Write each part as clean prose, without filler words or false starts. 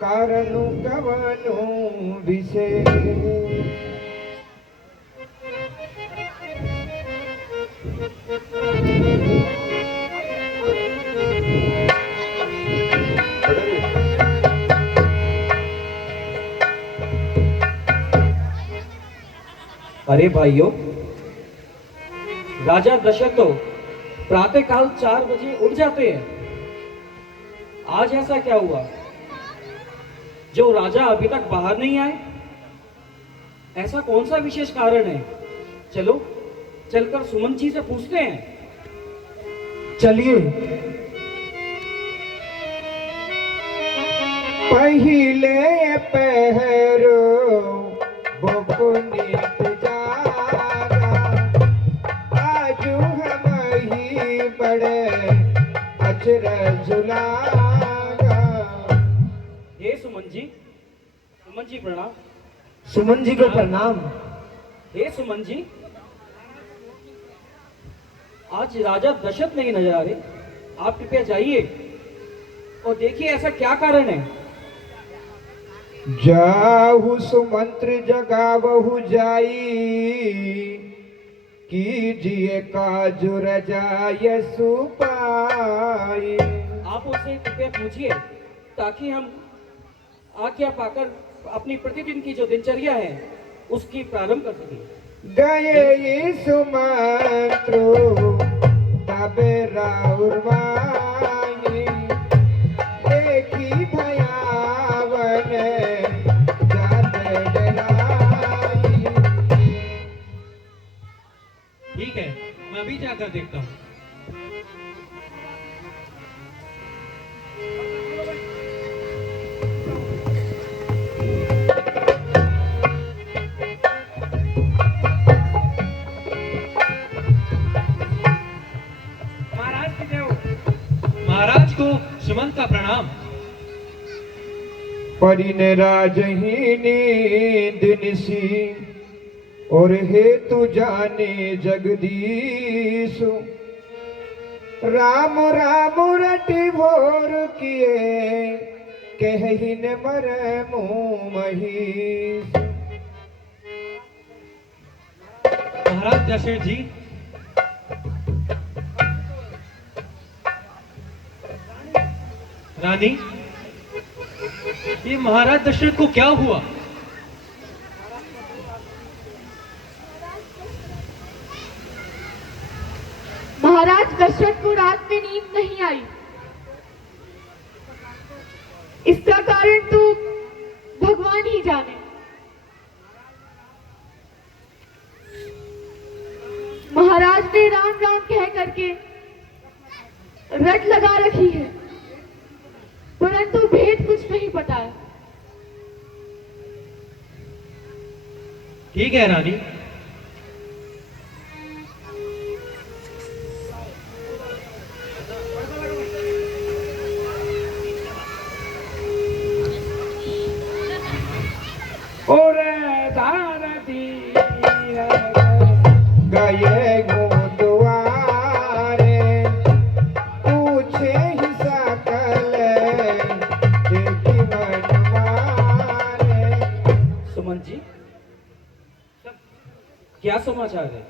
कारण कवनो विशेष। अरे भाइयों, राजा दशरथ तो प्रातःकाल 4 बजे उठ जाते हैं। आज ऐसा क्या हुआ जो राजा अभी तक बाहर नहीं आए? ऐसा कौन सा विशेष कारण है? चलो चलकर सुमन जी से पूछते हैं। चलिए। पहले पहरो बपुनीत जागा, आजू हम ही बड़े अचरज लागा। हे सुमन जी प्रणाम। सुमन जी को प्रणाम। हे सुमन जी, आज राजा दशरथ नहीं नजर आ रहे। आप कृपया जाइए और देखिए ऐसा क्या कारण है। जाहु सुमंत्र जगावहु जाई, कीजिए काजु रजाय सुपाई। आप उनसे कृपया पूछिए ताकि हम आज्ञा पाकर अपनी प्रतिदिन की जो दिनचर्या है उसकी प्रारंभ कर सकें। गए सुमंत्रो तबे राउर वाणी, देखी भयावन जात डराई। ठीक है, मैं अभी जाकर देखता हूँ। महाराज कितने हो? महाराज को सुमंत का प्रणाम। परिन राजहीनी दिनसी, और हेतु जाने जगदीशु। राम राम रटि भोर किए, कहहिन मर मुँह महीस। महाराज दशरथ जी, रानी, ये महाराज दशरथ को क्या हुआ? महाराज दशरथ को रात में नींद नहीं आई। इसका कारण तो भगवान ही जाने। महाराज ने राम राम कह करके रट लगा रखी है, परंतु भेद कुछ नहीं पता है। ठीक है रानी, और धारती गए गुरुद्वारे, पूछे ही सकल देखी मनमारे। सुमन जी, क्या समाचार है?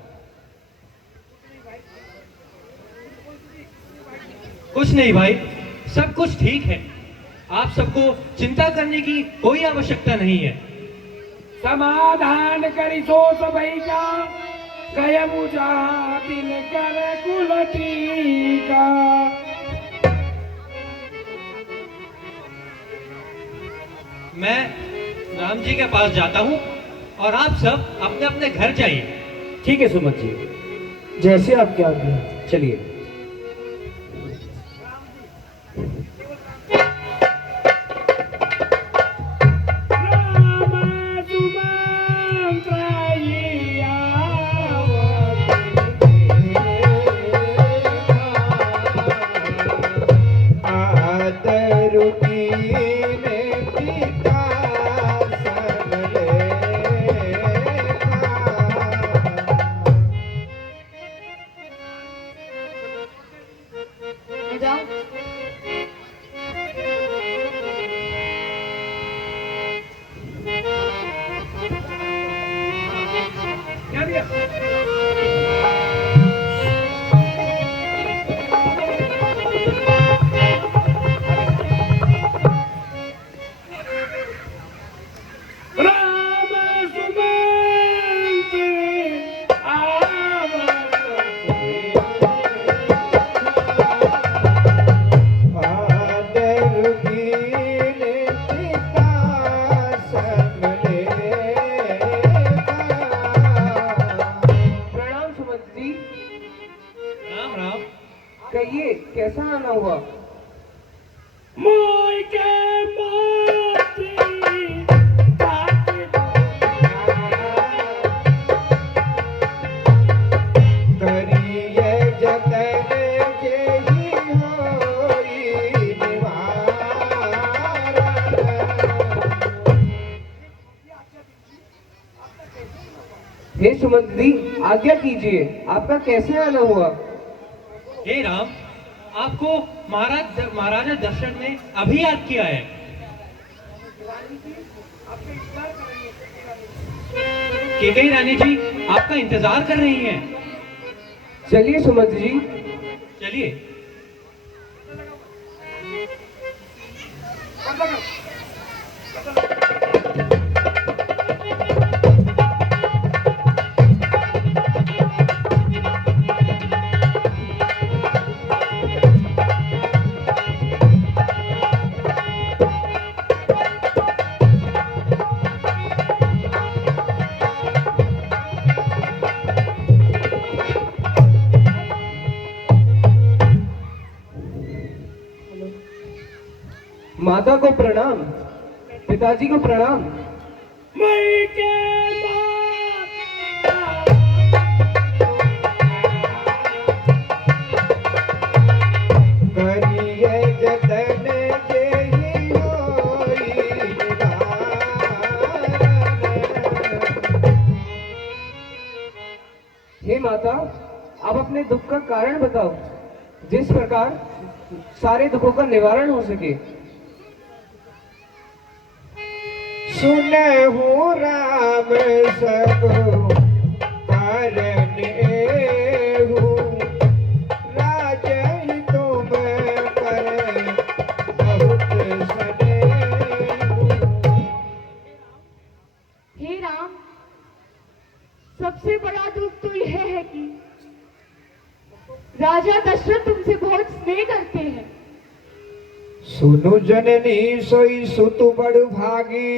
कुछ नहीं भाई, सब कुछ ठीक है। आप सबको चिंता करने की कोई आवश्यकता नहीं है। समाधान करी सो सबई का, गय बुझा दिल कर कुलटी का। मैं राम जी के पास जाता हूँ और आप सब अपने अपने घर जाइए। ठीक है सुमन जी, जैसे आप क्या आज्ञा। चलिए। सुमंत जी, आज्ञा कीजिए, आपका कैसे आना हुआ? हे राम, आपको महाराजा दशरथ ने अभी याद किया है। केकई रानी जी आपका इंतजार कर रही हैं। चलिए सुमंत जी। चलिए। माता को प्रणाम, पिताजी को प्रणाम। मई के बाद करिए जतन जेहि होई निवारण। हे माता, आप अपने दुख का कारण बताओ, जिस प्रकार सारे दुखों का निवारण हो सके। सुनहु राम सब कारण एहु, राजहि तुम पर बहुत सनेहु। हे राम, सबसे बड़ा दुख तो यह है कि राजा दशरथ तुमसे बहुत स्नेह करते हैं। सुनु जननी सोई सुतु बड़ भागी,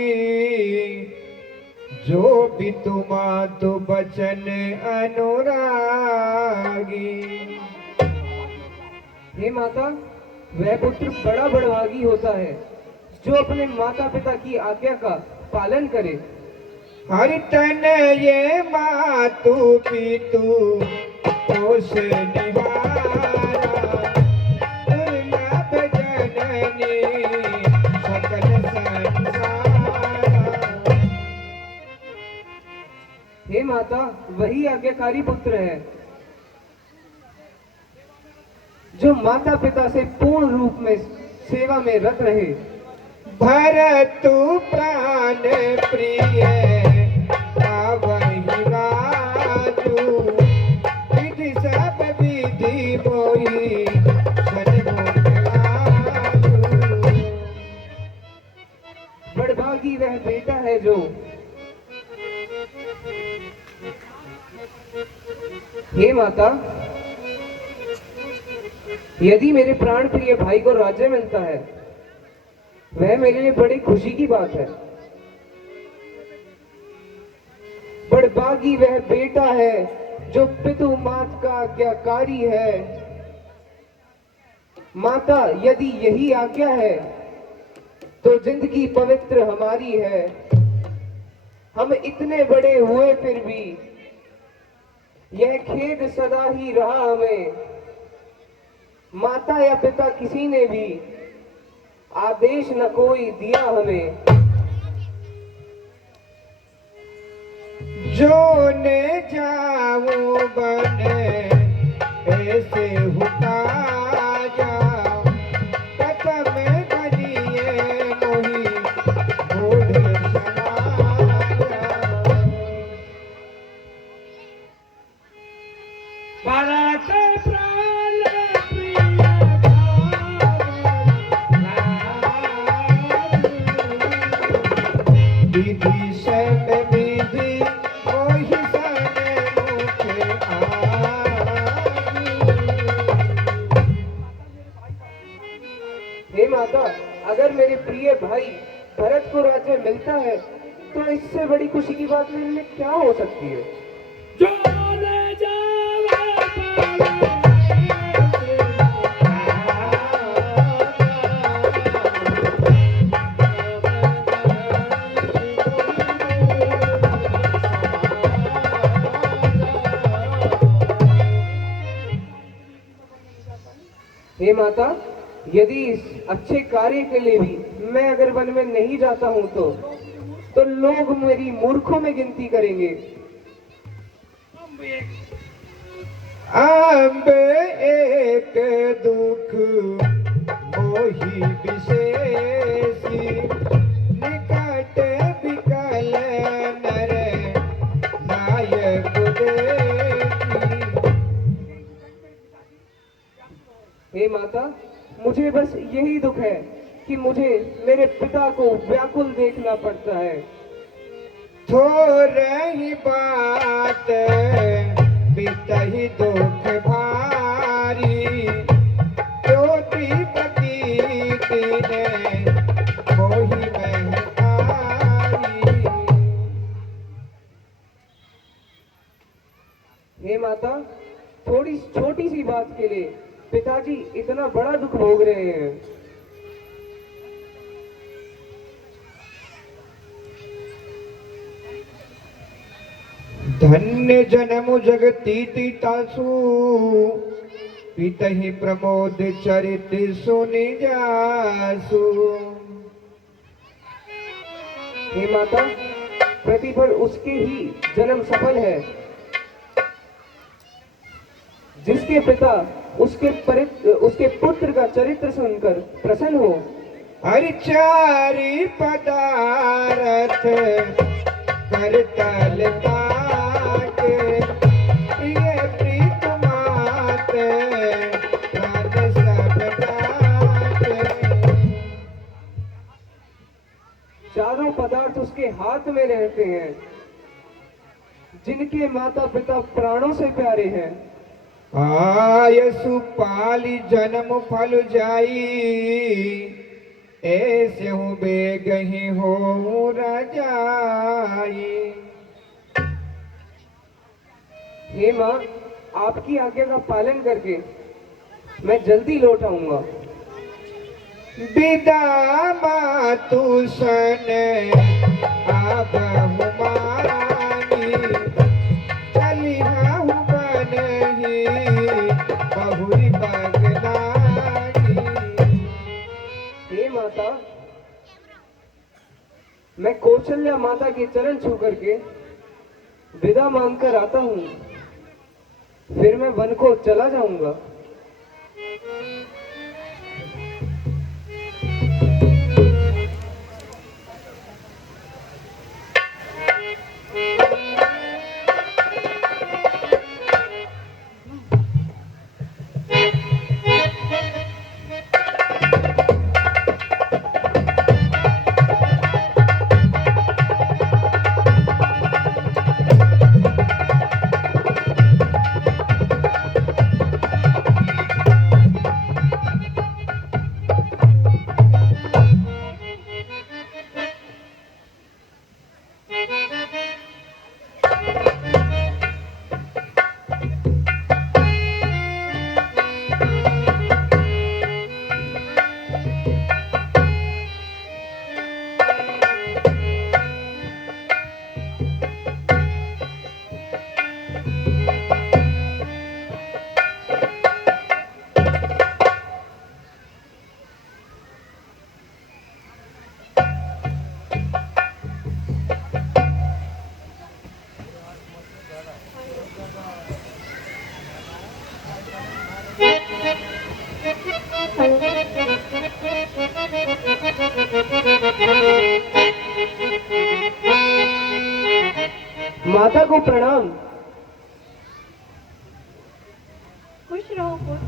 जो बितु मातु बचन अनुरागी। हे माता, वह पुत्र बड़ा बड़भागी होता है जो अपने माता पिता की आज्ञा का पालन करे। हरि तन ये मातु पितु पोष निहारा, दुर्लभ जननी सकल संसारा। हे माता, वही आज्ञाकारी पुत्र है जो माता पिता से पूर्ण रूप में सेवा में रत रहे। भरतु प्राण प्रिय आवहि राजू, विधि सब विधि मोहि सन्मुख आजू। बड़भागी वह बेटा है जो हे माता, यदि मेरे प्राण प्रिय भाई को राज्य मिलता है, वह मेरे लिए बड़ी खुशी की बात है। बड़भागी वह बेटा है जो पितु मात का आज्ञाकारी है। माता, यदि यही आज्ञा है तो जिंदगी पवित्र हमारी है। हम इतने बड़े हुए फिर भी यह खेद सदा ही रहा हमें, माता या पिता किसी ने भी आदेश न कोई दिया हमें। जो ने जाऊं बने ऐसे हुता जाओ, कदम बनिए मोहि बूढ़ समाजा। भरत प्राण प्रिय विधि सब विधि मोहि सन्मुख आजू। हे माता, अगर मेरे प्रिय भाई भरत को राज्य मिलता है तो इससे बड़ी खुशी की बात मेरे लिए क्या हो सकती है। जो न जावे हे माता, यदि इस अच्छे कार्य के लिए भी मैं अगर वन में नहीं जाता हूं तो लोग मेरी मूर्खों में गिनती करेंगे। आंब एक दुख मोहि विशेषी निकट विकल नर नायक देखी। हे माता, मुझे बस यही दुख है कि मुझे मेरे पिता को व्याकुल देखना पड़ता है। थोरही बात बितहि दुख भारी, ज्योति पति ने मोहि महतारी। हे माता, थोड़ी छोटी सी बात के लिए पिताजी इतना बड़ा दुख भोग रहे हैं। धन्य जन्म जगती तासु, पितहि प्रमोद चरित सुनि जासु। हे माता, प्रतिफल उसके ही जन्म सफल है जिसके पिता उसके पुत्र का चरित्र सुनकर प्रसन्न हो। हरिचारी पदारथ करतल ताके, प्रिय प्रीत मात प्राण सब ताके। चारों पदार्थ उसके हाथ में रहते हैं, जिनके माता पिता प्राणों से प्यारे हैं। आयसु पाली जन्म फल जाई, ऐसे हूँ बेगही हो रजाई। हे माँ, आपकी आज्ञा का पालन करके मैं जल्दी लौट आऊंगा। विदा मातु सन आगहु मानी, चलिहाहु बनहि बहुरी बगनानी। हे माता, मैं कौशल्या माता के चरण छू करके विदा मांगकर आता हूँ, फिर मैं वन को चला जाऊंगा। माता को प्रणाम। खुश रहो पुत्र।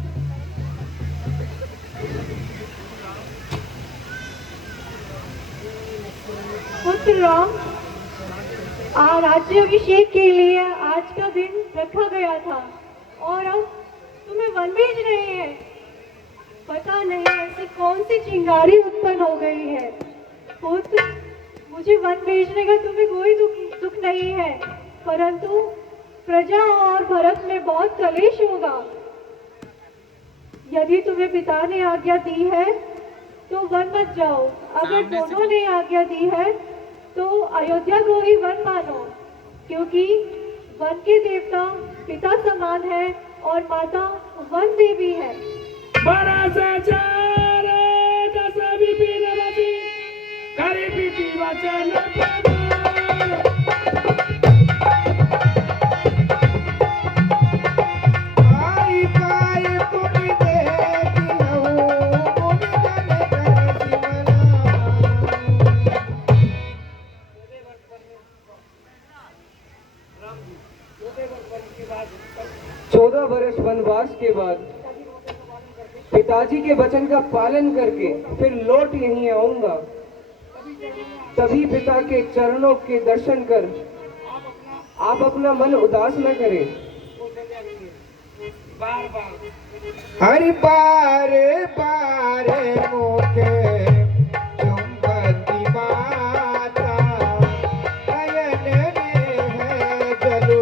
पुत्र राम, राज्याभिषेक के लिए आज का दिन रखा गया था और अब तुम्हें वन भेज रहे हैं। पता नहीं ऐसी कौन सी चिंगारी उत्पन्न हो गई है। पुत्र, मुझे वन भेजने का तुम्हें कोई दुख नहीं है, परंतु प्रजा और भरत में बहुत कलेश होगा। यदि तुम्हें पिता ने आज्ञा दी है तो वन मत जाओ, अगर दोनों ने आज्ञा दी है तो अयोध्या को ही वन मानो, क्योंकि वन के देवता पिता समान है और माता वन देवी है। के बाद पिताजी के वचन का पालन करके फिर लौट यहीं आऊंगा। तभी पिता के चरणों के दर्शन कर आप अपना मन उदास न करें। हरि बार बार मुखे चुंबती माता, नयन में है जलु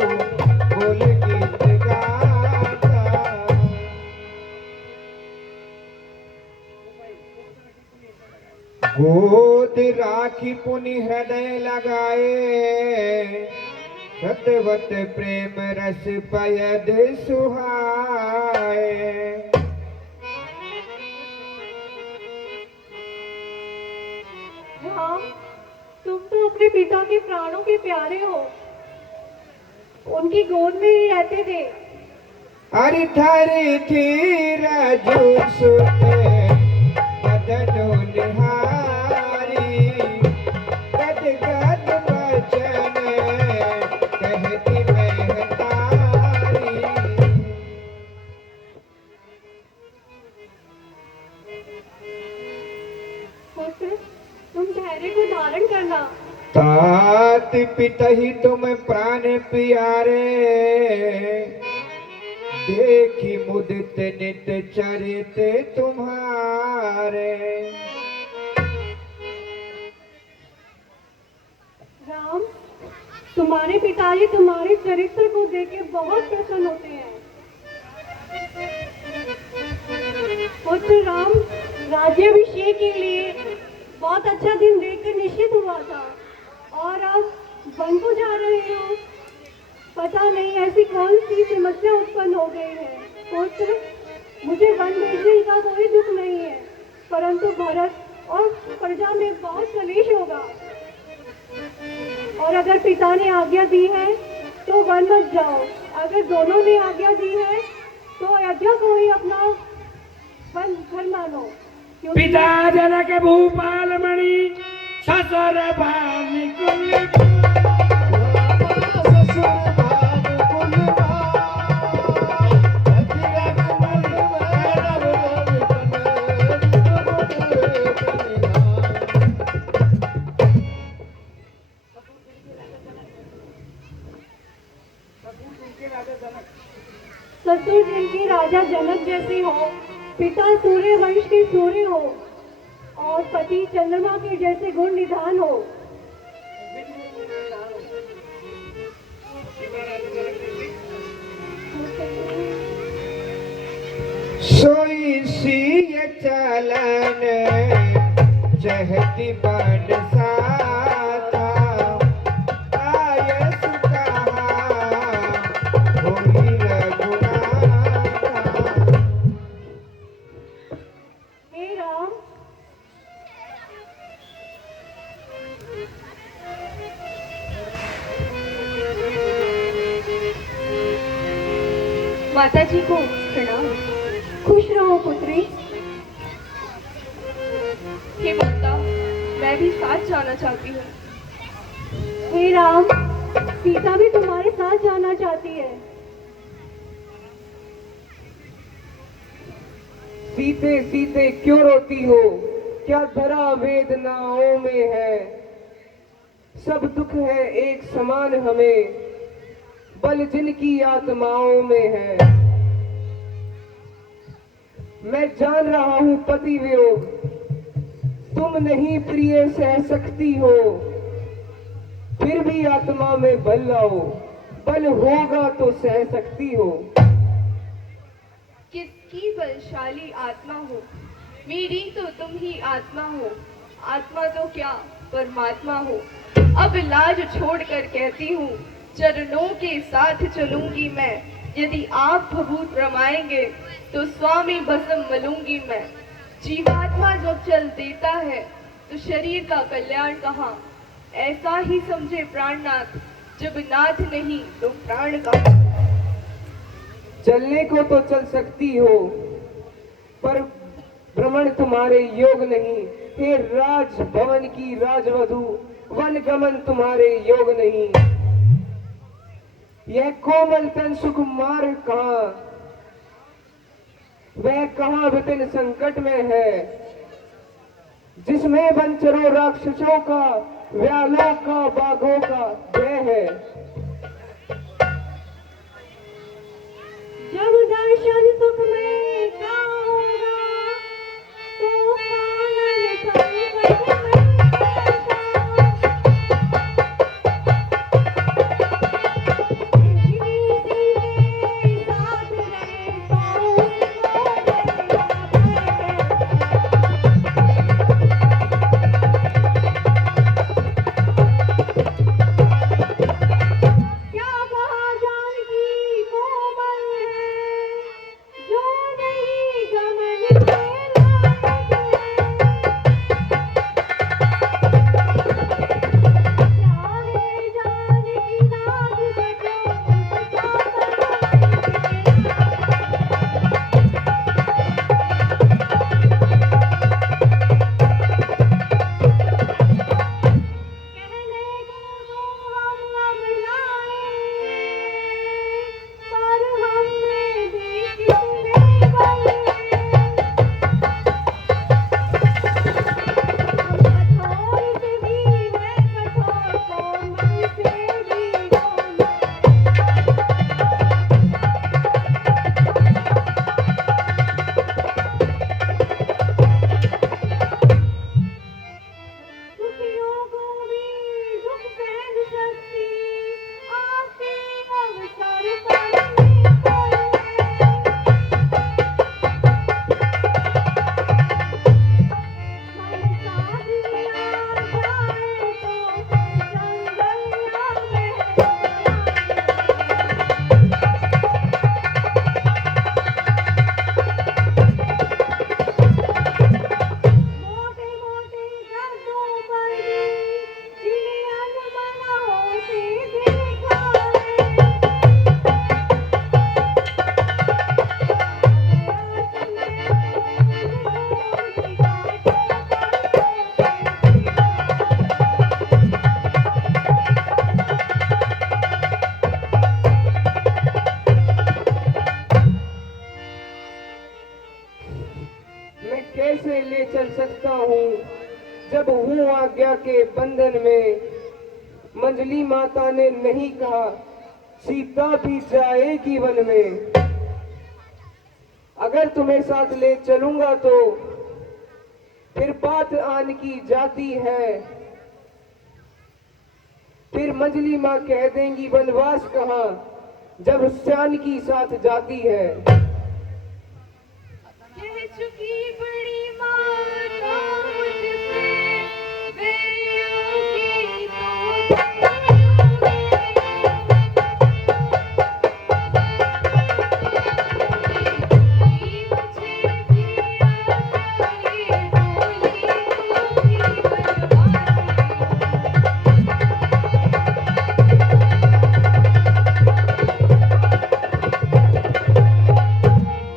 कुल गीत गाता। गोद राखी पुनि हृदय लगाए, सतवत प्रेम रस पयद सुहाए। राम, तुम तो अपने पिता के प्राणों के प्यारे हो, उनकी गोद में ही रहते थे। अरि धरि धीर सुते बदनु निहारी, गद गद बचन कहती महतारी। पुत्र, तुम धैर्य को धारण करना। तात पितहि तुम प्राण प्यारे, देखी मुदित नित चरित तुम्हारे। राम, तुम्हारे पिताजी तुम्हारे चरित्र को देख के बहुत प्रसन्न होते हैं। पुत्र राम, राज्याभिषेक के लिए बहुत अच्छा दिन देखकर निश्चित हुआ था और अब वन को जा रहे हो। पता नहीं ऐसी कौन सी समस्या उत्पन्न हो गई है। पुत्र, मुझे वन भेजने का कोई दुख नहीं है, परंतु भरत और प्रजा में बहुत कलेश होगा। और अगर पिता ने आज्ञा दी है तो वन मत जाओ, अगर दोनों ने आज्ञा दी है तो अयोध्या को ही अपना वन घर मानो। क्योंकि पिता जनक भूपाल मणि ससुर भानु कुल। ससुर जिनके राजा जनक जैसे हो, पिता सूर्य वंश के सूर्य हो और पति चंद्रमा के जैसे गुण निधान हो। सोई सिय चलन चहती बन साता, आय सुकहा होई रघुनाथा। हे राम, माता जी को प्रणाम। खुश रहो पुत्री। हे माता, मैं भी साथ जाना चाहती हूँ। हे राम, सीता भी तुम्हारे साथ जाना चाहती है। सीते सीते क्यों रोती हो, क्या धरा वेदनाओं में है। सब दुख है एक समान हमें, बल जिनकी आत्माओं में है। मैं जान रहा हूं पति वियोग, तुम नहीं प्रिय सह सकती हो। फिर भी आत्मा में बल लाओ, बल होगा तो सह सकती हो। किसकी बलशाली आत्मा हो, मेरी तो तुम ही आत्मा हो। आत्मा तो क्या परमात्मा हो। अब लाज छोड़कर कहती हूँ, चरणों के साथ चलूंगी मैं। यदि आप भभूत रमाएंगे तो स्वामी भस्म मलूंगी मैं। जीवात्मा जब चल देता है तो शरीर का कल्याण कहाँ। ऐसा ही समझे प्राणनाथ, जब नाथ नहीं तो प्राण का। चलने को तो चल सकती हो, पर भ्रमण तुम्हारे योग नहीं। हे राज भवन की राजवधु, वन गमन तुम्हारे योग नहीं। यह कोमल तन सुकुमार कहाँ, वह कहाँ विपिन संकट में है, जिसमें वंचरों राक्षसों का, व्यालों का, बाघों का भय है। जब दर्शन सुख में का होगा, तो कानन संकट में कैसा। जिंदगी के साथ रहे तो उसको डरेगा क्या कहा जानकी कोमल है, जो नहीं गमन के लायक है। चाहे जानकी नाथ बजो उसका कहने को तो हम अब लाए, पर हम में भी कितने बल हैं। कठोर से भी है कठोर, कोमल से भी कोमल। दुखियों को भी दुख सहन शक्ति आपके अवसर पर निकल है। मन साथ लिया जाए तो जंगलिया मोटे मोटे दर्दों पर भी जिन्हें अनमनाओं से देखा मैं कैसे ले चल सकता हूँ जब हूँ आज्ञा के बंधन में। मंजली माता ने नहीं कहा सीता भी जाएगी वन में। अगर तुम्हें साथ ले चलूंगा तो फिर बात आन की जाती है। फिर मंजली माँ कह देंगी वनवास कहाँ, जब श्यान की साथ जाती है। कह चुकी बड़ी माता मुझसे, बेरियों की तो बोली मुझे भी आता ये बोली तो भी बर्बाद।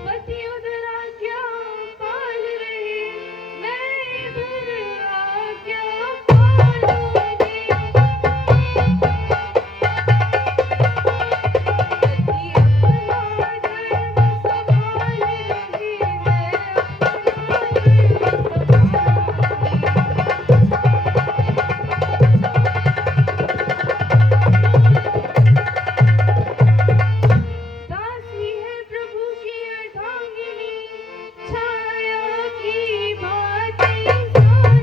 पति उधर आज्ञा पाल रहे, मैं इधर आज्ञा पालूंगी। पति अपना धर्म संभाल रहे, मैं अपना धर्म दासी है प्रभु की अर्धांगिनी, छाया की भांति साथ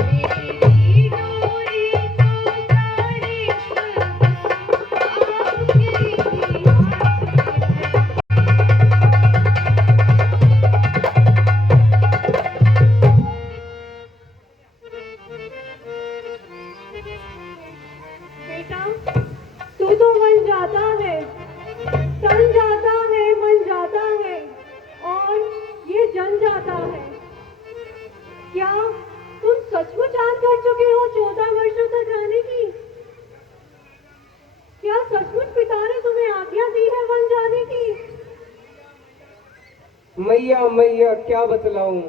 मेरी डोरी तो प्राणेश्वर आपके ही हाथ बेटा, तू तो मन जाता है, तन जाता है, मन जाता है और ये जन जाता है। क्या तुम सचमुच आन कर चुके हो 14 वर्षों तक रहने की? क्या सचमुच पिता ने तुम्हें आज्ञा दी है वन जाने की? मैया मैया क्या बतलाऊं,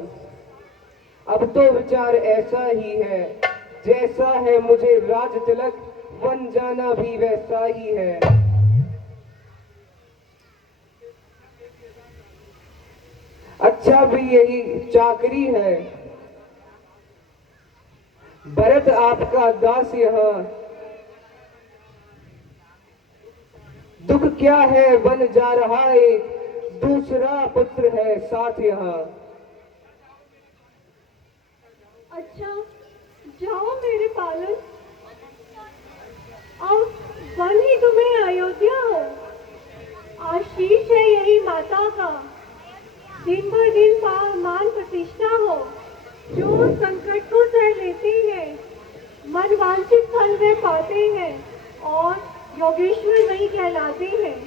अब तो विचार ऐसा ही है जैसा है मुझे राज तिलक, वन जाना भी वैसा ही है। अच्छा भी यही चाकरी है, भरत आपका दास यहाँ। दुख क्या है बन जा रहा एक दूसरा पुत्र है साथ यहाँ। अच्छा जाओ मेरे पालन, अब वन ही तुम्हें अयोध्या हो। आशीष है यही माता का, दिन भर दिन मान प्रतिष्ठा हो। जो संकट को सह लेते हैं, मन वांछित फल वे पाते हैं और योगेश्वर वही कहलाते हैं।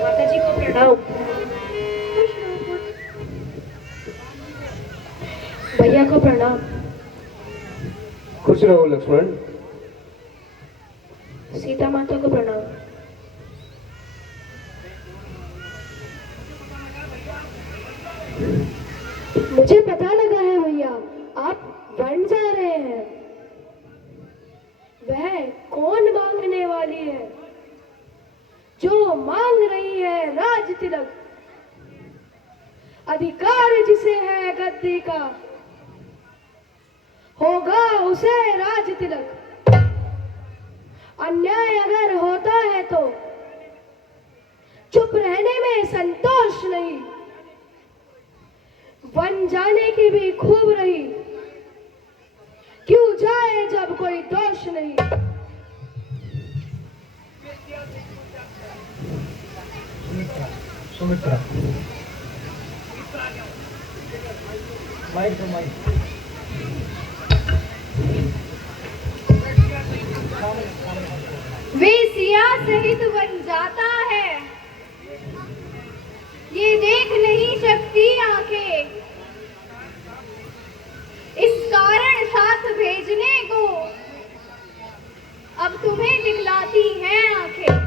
माता जी को प्रणाम। भैया को प्रणाम। खुश रहो लक्ष्मण। सीता माता को प्रणाम। मुझे पता लगा है भैया, आप वन जा रहे हैं। वह कौन मांगने वाली है जो मांग रही है राज तिलक, अधिकार जिसे है गद्दी का, होगा उसे राज तिलक। अन्याय अगर होता है तो चुप रहने में संतोष नहीं, वन जाने की भी खूब रही, क्यों जाए जब कोई दोष नहीं। सुमित्रा माइक तो माइक। वे सिया सहित वन जाता है, ये देख नहीं सकती आंखें, इस कारण साथ भेजने को अब तुम्हें दिखलाती हैं आंखें।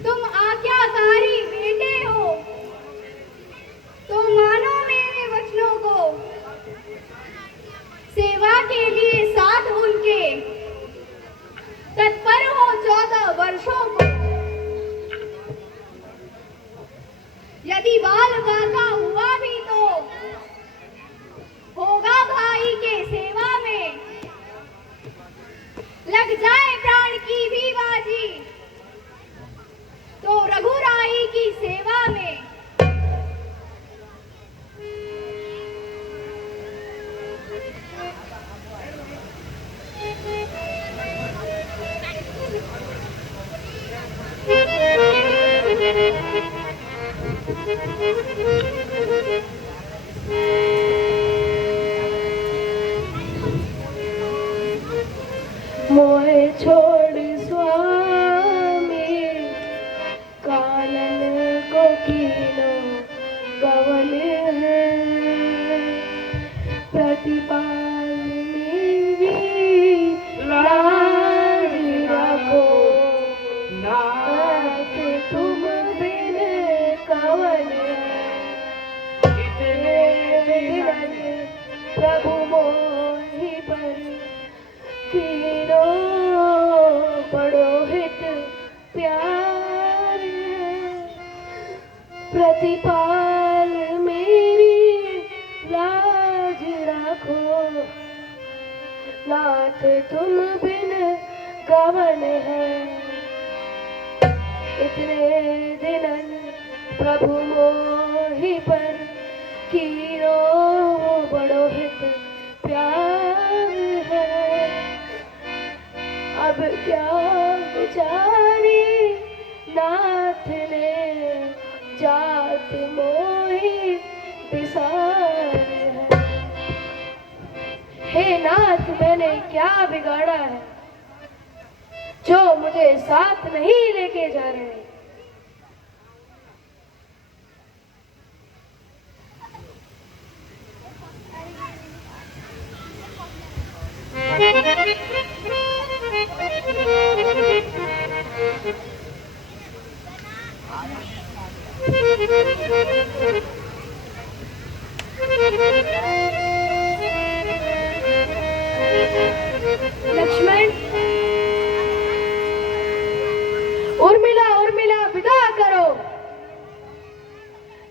तुम आज्ञाकारी बेटे हो तो मानो मेरे वचनों को, सेवा के लिए साथ उनके तत्पर हो 14 वर्षों को। यदि बाल बाका हुआ भी तो होगा भाई के सेवा में, लग जाए प्राण की भी बाजी तो रघुराई की सेवा में। मोहे छोड़ स्वामी कानन को कीनो गवन है, प्रतिपाल मेरी लाज रखो, नाथ तुम बिन कवन है। इतने दिन प्रभु मोहि पर कीनो बड़ो हित प्यार है, प्रतिपाल मेरी लाज रखो, नाथ तुम बिन गवन है। इतने दिनन प्रभु मोहि पर कीनो बड़ो हित प्यार है। अब क्या विचारी नाथ ने जात मोहि विसार है। हे नाथ मैंने क्या बिगाड़ा है जो मुझे साथ नहीं लेके जा रहे।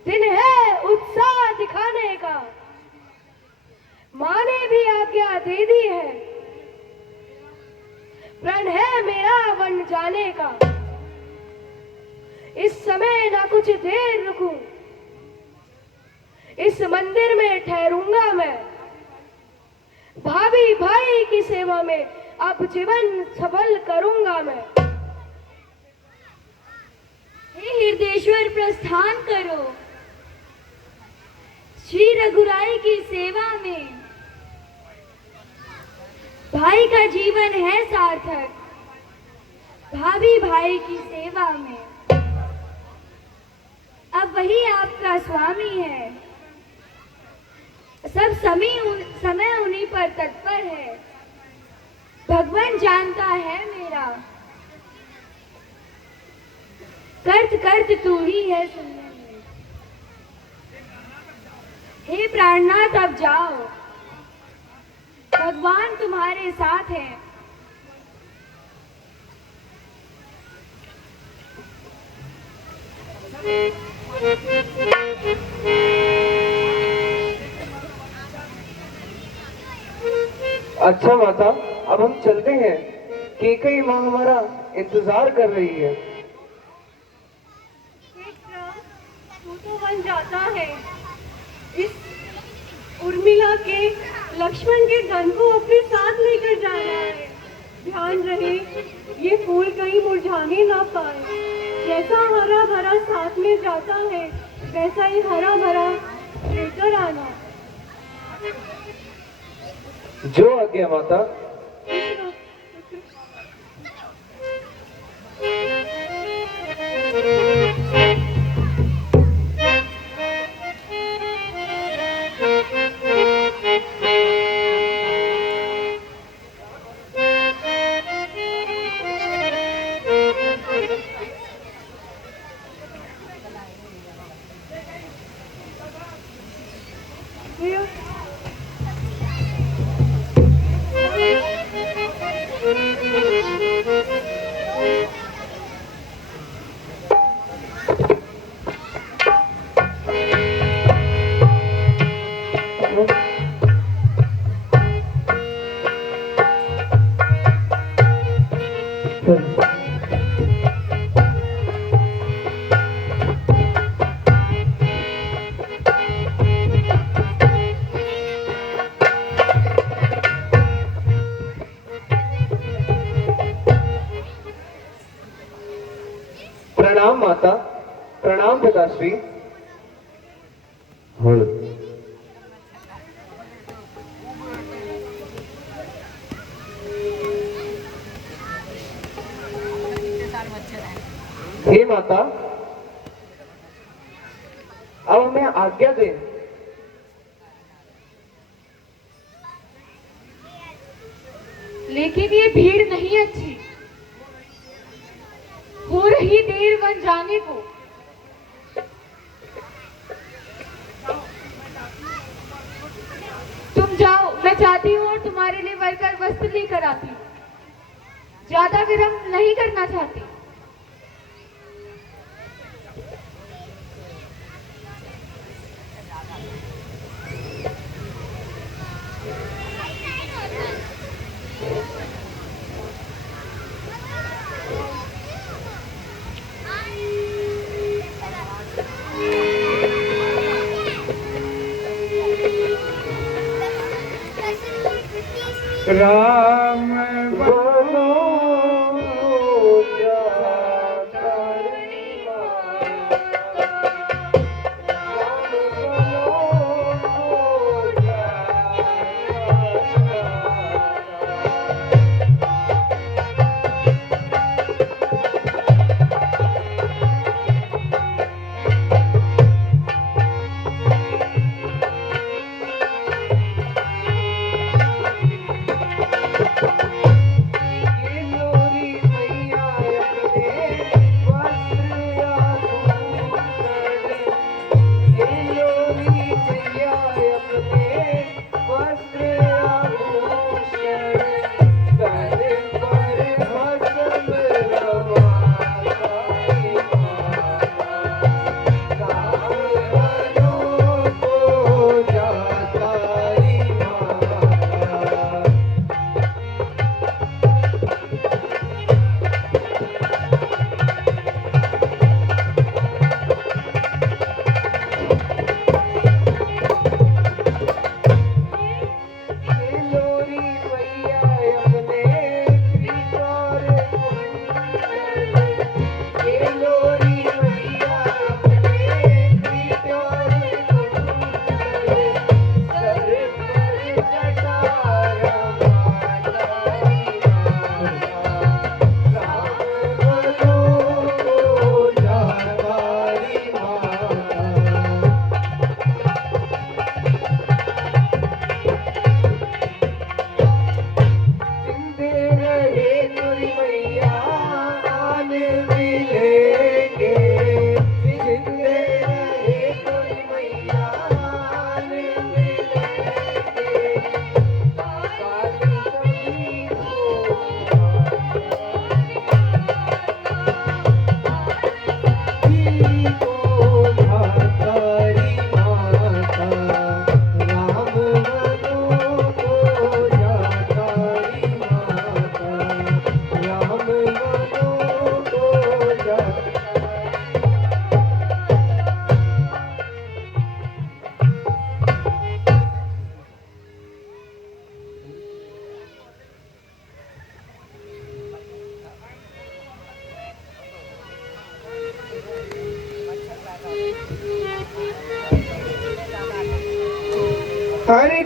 दिन है उत्साह दिखाने का, माँ ने भी आज्ञा दे दी है, प्रण है मेरा वन जाने का। इस समय ना कुछ देर रुकूं, इस मंदिर में ठहरूंगा मैं, भाभी भाई की सेवा में अब जीवन सफल करूंगा मैं। हे हृदयेश्वर प्रस्थान करो श्री रघुराई की सेवा में, भाई का जीवन है सार्थक भाभी भाई की सेवा में। अब वही आपका स्वामी है, सब समय उन्हीं पर तत्पर है, भगवान जानता है मेरा, कर्त कर्त तू ही है सुनने में। हे प्राणनाथ अब जाओ, भगवान तुम्हारे साथ हैं। अच्छा माता, अब हम चलते हैं। केकई माँ हमारा इंतजार कर रही है। तू तो बन जाता है, इस उर्मिला के लक्ष्मण के धन को अपने साथ लेकर जाना है। ध्यान रहे ये फूल कहीं मुरझाने ना पाए। जैसा हरा भरा साथ में जाता है वैसा ही हरा भरा लेकर आना। जो आज्ञा माता। प्रणाम माता, प्रणाम पिताश्री। हे माता, अब हमें आज्ञा दें। लेकिन ये भीड़ नहीं अच्छी, हो रही देर वन जाने को। तुम जाओ, मैं जाती हूँ और तुम्हारे लिए वर्कर वस्त्र लेकर आती हूँ। ज्यादा विलंब नहीं करना चाहती। राम बोलो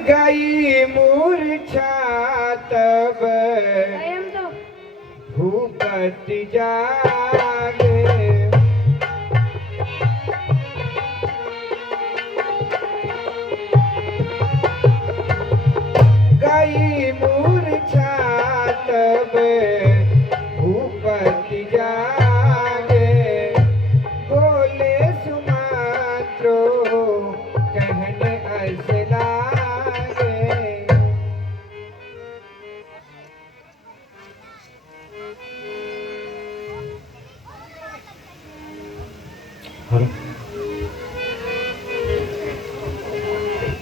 गई मूर्छा तब स्वयं तो भूपति जागे। गई मूर्छा तब भूपति जागे। बोले सुमात्रो कहने अस लागे।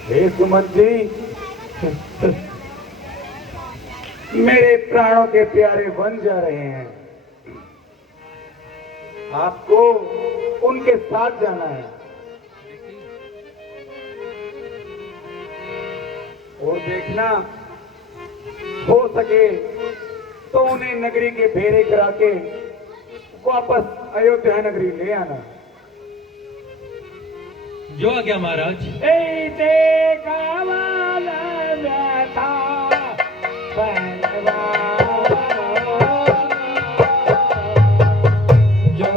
हे सुमन जी, मेरे प्राणों के प्यारे बन जा रहे हैं। आपको उनके साथ जाना है और देखना हो सके तो उन्हें नगरी के फेरे करा के वापस अयोध्या नगरी ले आना। जो आ गया महाराज। जो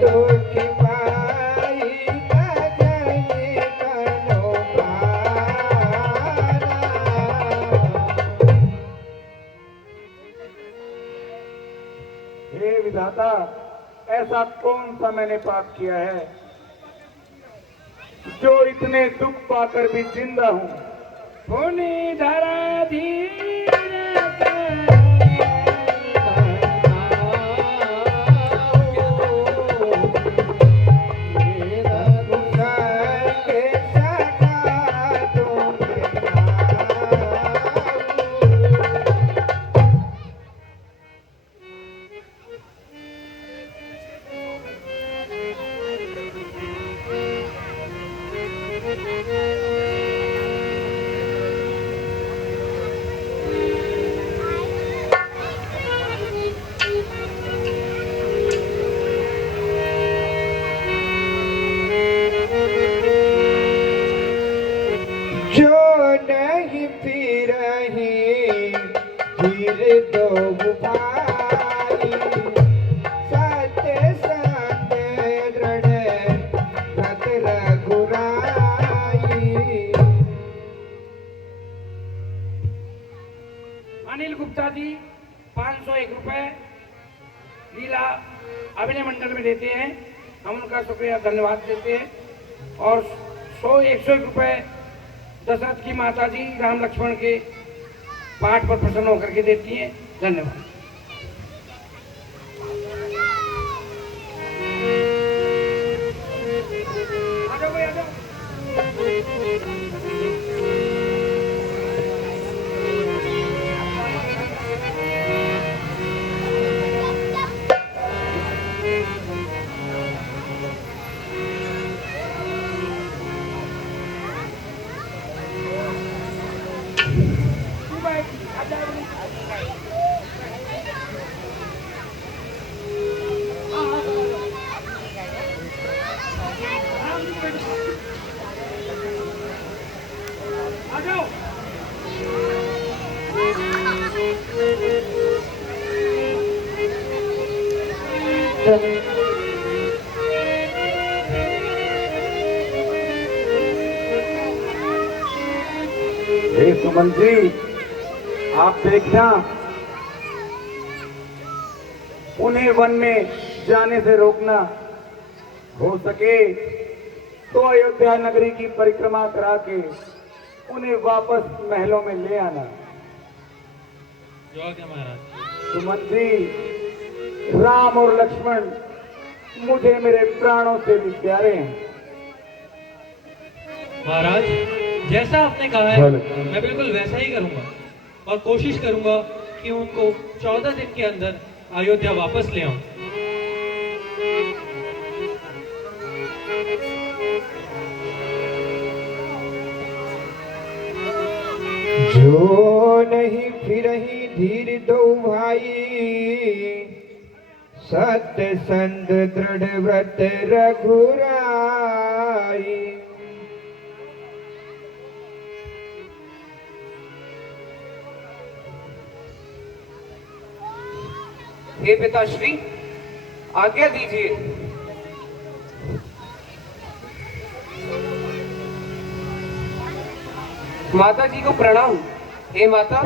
दुख पाई तजय करो पारा। हे विधाता, ऐसा कौन सा मैंने पाप किया है जो इतने दुख पाकर भी जिंदा हूं। पुनि धरा धीर जो नहीं फिरही धीर दो भाई। सत्य संत दृढ़ भक्त रघुराई। अनिल गुप्ता जी 501 रुपए लीला अभिनय मंडल में देते हैं, हम उनका शुक्रिया धन्यवाद देते हैं। और 101 रुपए दशरथ की माता जी राम लक्ष्मण के पाठ पर प्रसन्न होकर के देती हैं। धन्यवाद। आ जाओ भाई, आ जाओ। हे सुमन जी, आप देखना उन्हें वन में जाने से रोकना। हो सके तो अयोध्या नगरी की परिक्रमा करा के उन्हें वापस महलों में ले आना। जो आ गया महाराज। सुमन जी, राम और लक्ष्मण मुझे मेरे प्राणों से भी प्यारे हैं। महाराज, जैसा आपने कहा है मैं बिल्कुल वैसा ही करूंगा और कोशिश करूंगा कि उनको 14 दिन के अंदर अयोध्या वापस ले आऊं। जो नहीं फिरही धीर दो भाई। सत्य संत दृढ़ व्रत रघुराई। हे पिताश्री, आज्ञा दीजिए। माता जी को प्रणाम। हे माता,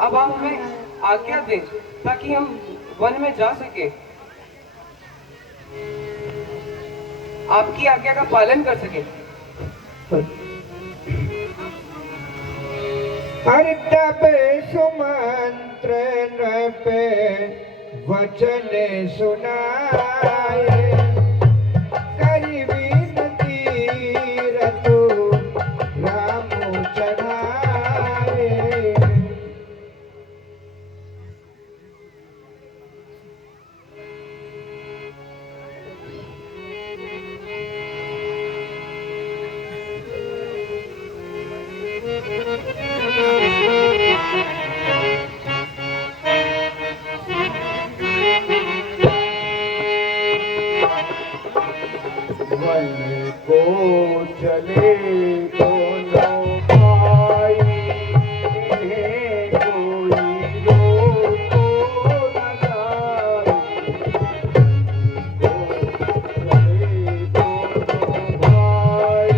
अब आप हमें आज्ञा दें ताकि हम वन में जा सके, आपकी आज्ञा का पालन कर सके। हर तब सुमंत्र पे वचन सुनाए, करी विनती रतु राम चढ़ाए। वन को चले दोनों भाई, इन्हें कोई रोको न जाए। को चले दोनों भाई,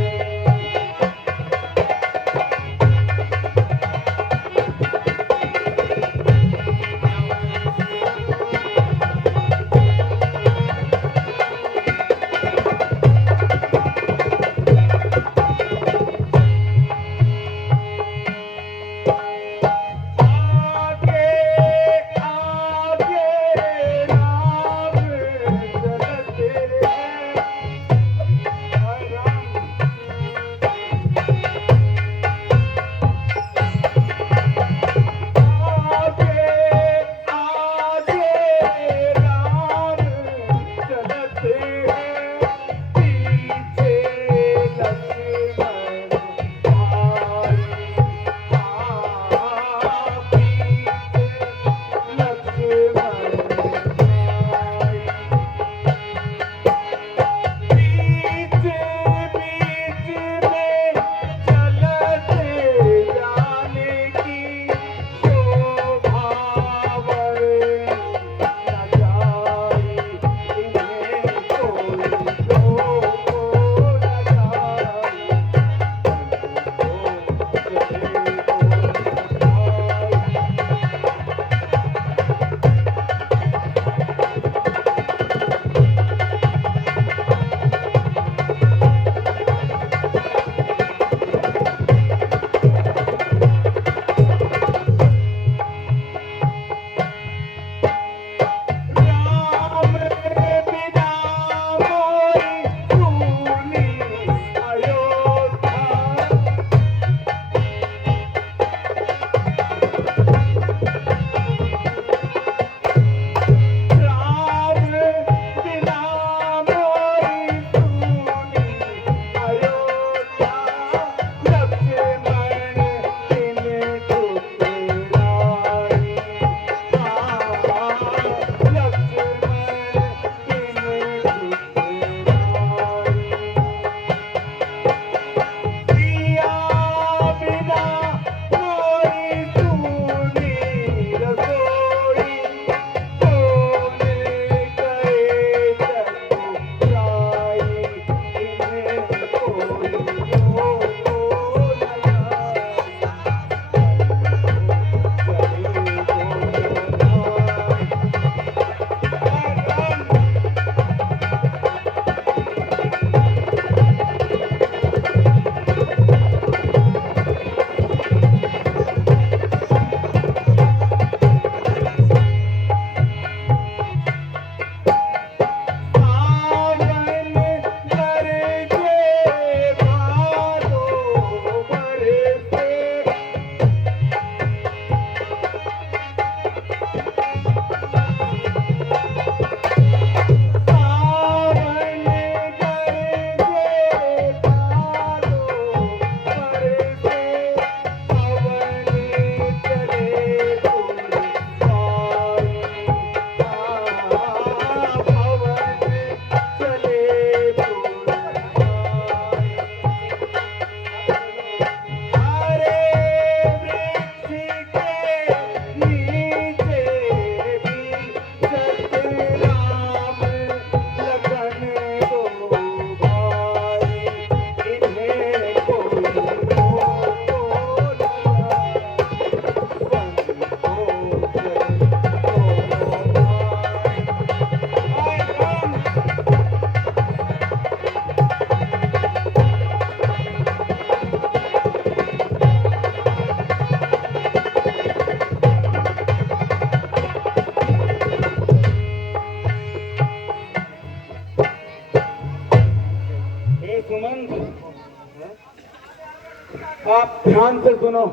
आप ध्यान से सुनो।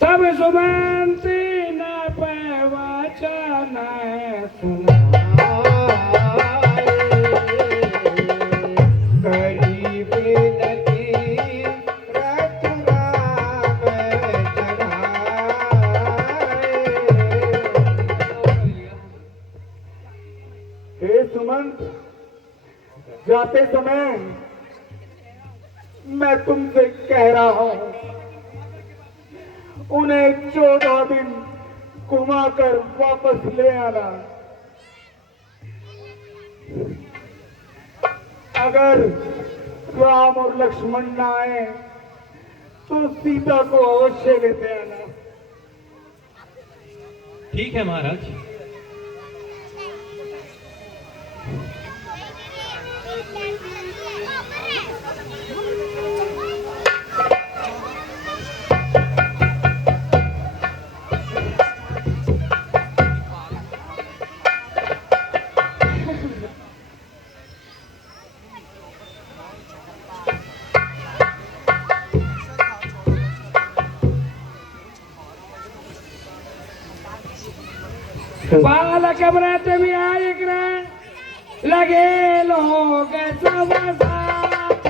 सब सुमंती न वचन सुना करी बिनती रघुराम चढ़ाए। हे सुमंत, जाते समय मैं तुमसे कह रहा हूं, उन्हें 14 दिन घुमाकर वापस ले आना। अगर राम और लक्ष्मण न आए तो सीता को अवश्य लेते आना। ठीक है महाराज। बालक व्रत भी आय लगे लोग सब साथ।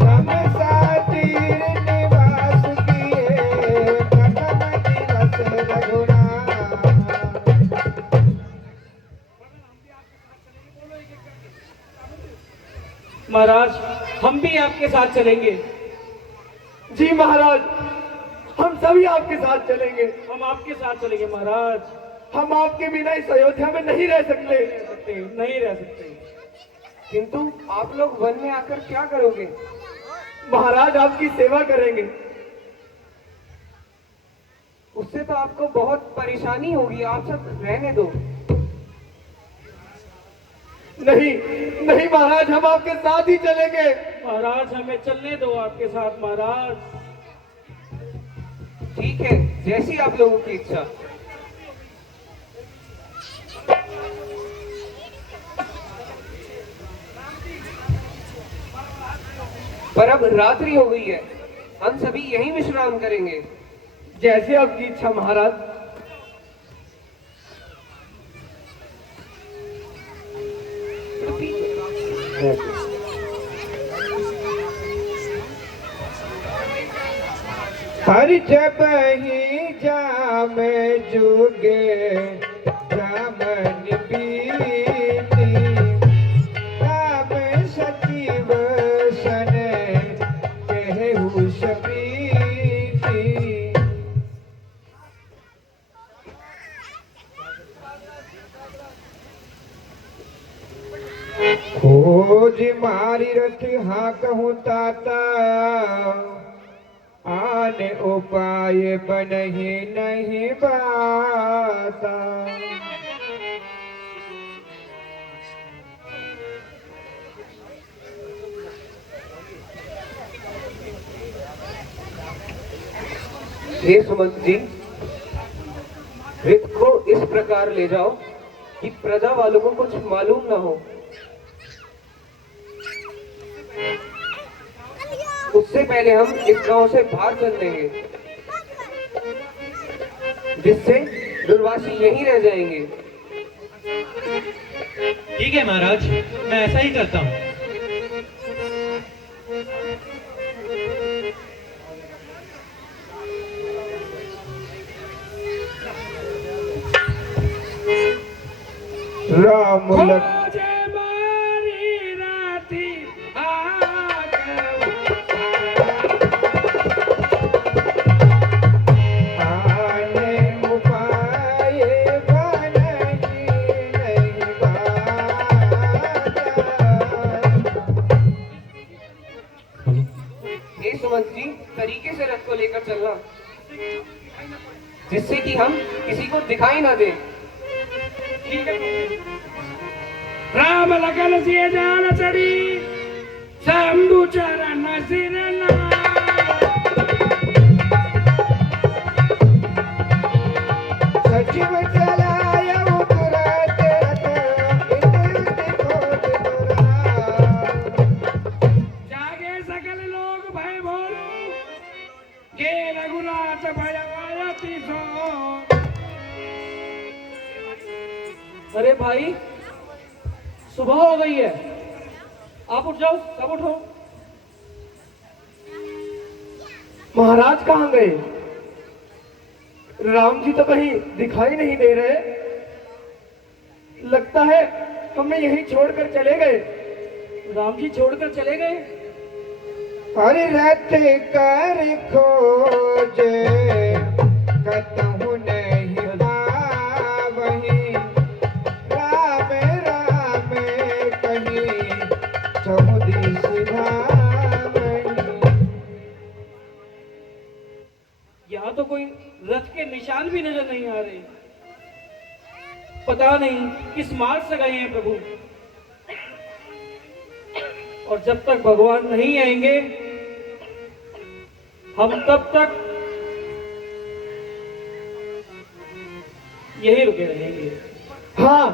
हम सातिर निवास किए प्रथम दिवस रघुराम। महाराज, हम भी आपके साथ चलेंगे। जी महाराज, हम सभी आपके साथ चलेंगे। हम आपके साथ चलेंगे महाराज। हम आपके बिना इस अयोध्या में नहीं रह सकते। नहीं रह सकते। किंतु आप लोग वन में आकर क्या करोगे? महाराज आपकी सेवा करेंगे। उससे तो आपको बहुत परेशानी होगी, आप सब रहने दो। नहीं नहीं महाराज, हम आपके साथ ही चलेंगे। महाराज, हमें चलने दो आपके साथ महाराज। ठीक है, जैसी आप लोगों की इच्छा। पर अब रात्रि हो गई है, हम सभी यहीं विश्राम करेंगे। जैसे आपकी इच्छा महाराज। हर जब ही जाम जुगे जामन बीती, राम सचिव सन कहु सप्रीति। खोज मारी रथ हाँ कहूँ ताता, आन उपाय बनहि नहीं बाता। हे सुमंत जी, रथ को इस प्रकार ले जाओ कि प्रजा वालों को कुछ मालूम ना हो। उससे पहले हम इस गांव से बाहर चल देंगे, जिससे दुर्वासी यहीं रह जाएंगे। ठीक है महाराज, मैं ऐसा ही करता हूँ। राम लक्ष्मण खोजे मारी राती आने उपाय बनहि नहीं बाता। हे सुमंत जी, तरीके से रथ को लेकर चलना, जिससे कि हम किसी को दिखाई ना दें। राम लगन सिय जान चढ़ी शंभु चरण सिर सचिव चलायऊ भाई बोलू के रघुनाथ भयवायति सो। अरे भाई, सुबह हो गई है, आप उठ जाओ, सब उठो। महाराज कहाँ गए? राम जी तो कहीं दिखाई नहीं दे रहे। लगता है हमें यहीं छोड़कर चले गए। राम जी छोड़कर चले गए? अरे रहते कर खोज कतहु नहीं पावहीं, राम राम कहीं चहुदिस धावहीं। यहाँ तो कोई रथ के निशान भी नजर नहीं आ रहे। पता नहीं किस मार्ग से गए हैं प्रभु। और जब तक भगवान नहीं आएंगे हम तब तक यही रुके रहेंगे। हाँ,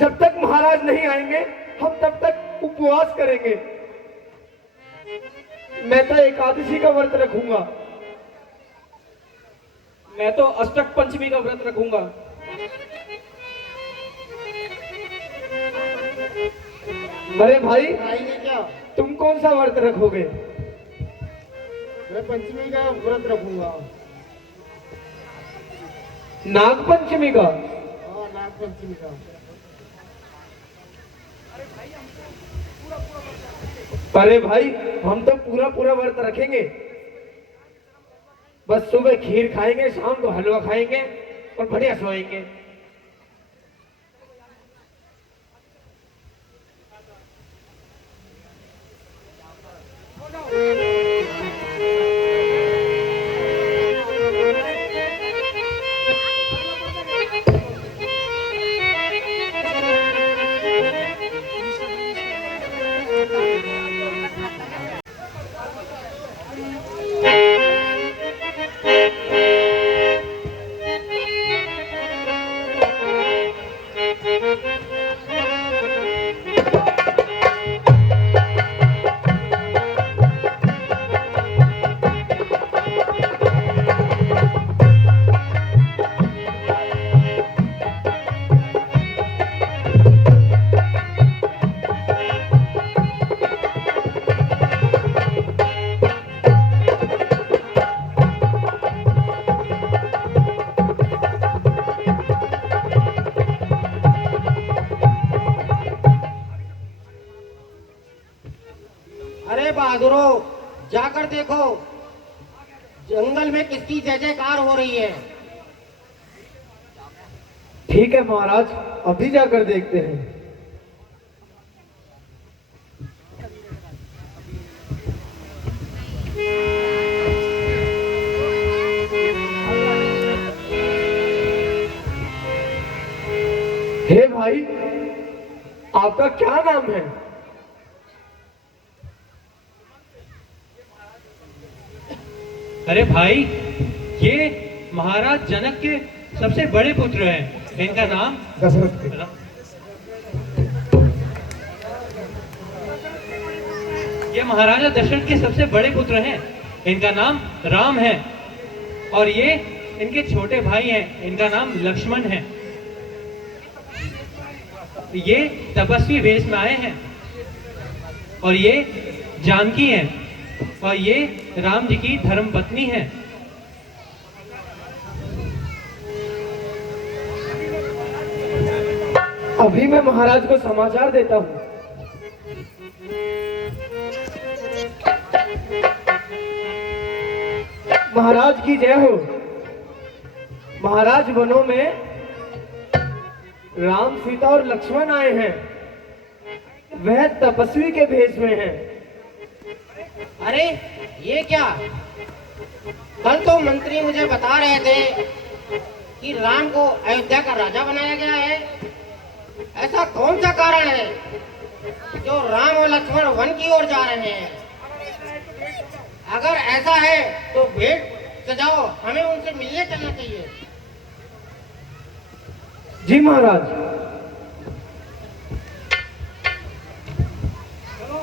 जब तक महाराज नहीं आएंगे हम तब तक उपवास करेंगे। मैं तो एकादशी का व्रत रखूंगा। मैं तो अष्टक पंचमी का व्रत रखूंगा। अरे भाई, आएंगे क्या? तुम कौन सा व्रत रखोगे? मैं पंचमी का व्रत रखूंगा। नाग पंचमी का? हाँ, नाग पंचमी का। अरे भाई, हम तो पूरा पूरा व्रत रखेंगे। बस सुबह खीर खाएंगे, शाम को हलवा खाएंगे और बढ़िया सोएंगे। अरे बहादुरो, जाकर देखो जंगल में किसकी जय जयकार हो रही है। ठीक है महाराज, अभी जाकर देखते हैं। हे भाई, आपका क्या नाम है? अरे भाई, ये महाराज जनक के सबसे बड़े पुत्र हैं। इनका नाम दशरथ के। ये महाराजा दशरथ के सबसे बड़े पुत्र हैं। इनका नाम राम है। और ये इनके छोटे भाई हैं। इनका नाम लक्ष्मण है। ये तपस्वी वेश में आए हैं। और ये जानकी हैं। और ये राम जी की धर्म पत्नी है। अभी मैं महाराज को समाचार देता हूँ। महाराज की जय हो। महाराज वनों में राम, सीता और लक्ष्मण आए हैं। वह तपस्वी के भेष में हैं। अरे ये क्या? कल तो मंत्री मुझे बता रहे थे कि राम को अयोध्या का राजा बनाया गया है। ऐसा कौन सा कारण है जो राम और लक्ष्मण वन की ओर जा रहे हैं? अगर ऐसा है तो भेंट सजाओ, हमें उनसे मिलने चलना चाहिए। जी महाराज। चलो।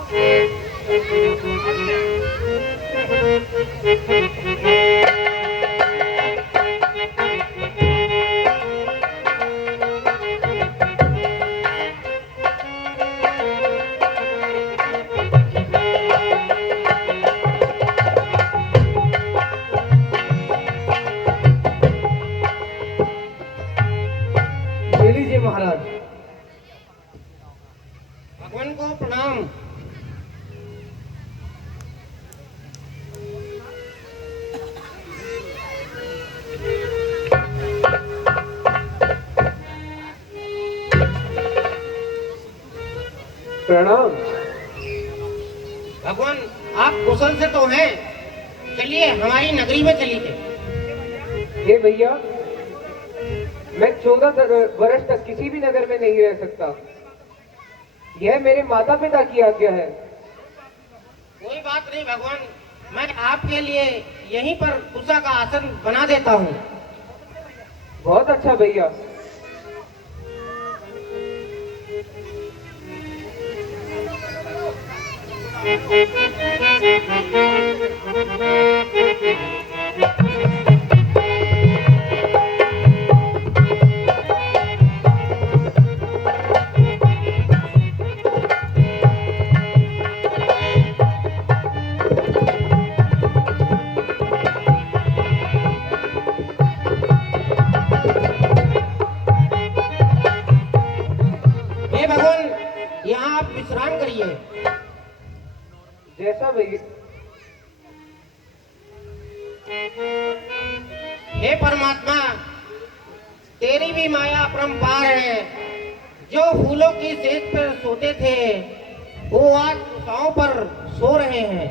प्रणाम। भगवान आप कुशल से तो हैं, चलिए हमारी नगरी में चलिए। हे भैया, मैं 14 वर्ष तक किसी भी नगर में नहीं रह सकता। यह मेरे माता पिता की आज्ञा है। कोई बात नहीं भगवान, मैं आपके लिए यहीं पर उषा का आसन बना देता हूँ। बहुत अच्छा भैया। हे भगवान, यहाँ आप विश्राम करिए। जैसा भैया। हे परमात्मा, तेरी भी माया अपरंपार है। जो फूलों की सेज पर सोते थे वो आज कुशाओं पर सो रहे हैं।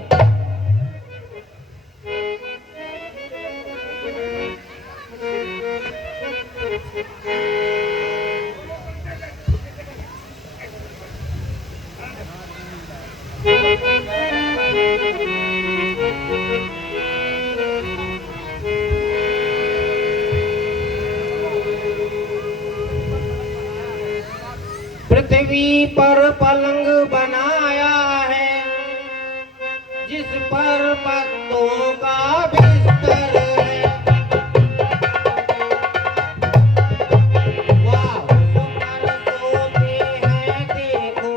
पृथ्वी पर पलंग बनाया है, जिस पर पत्तों का बिस्तर है। वाह, उस पर सोते हैं देखो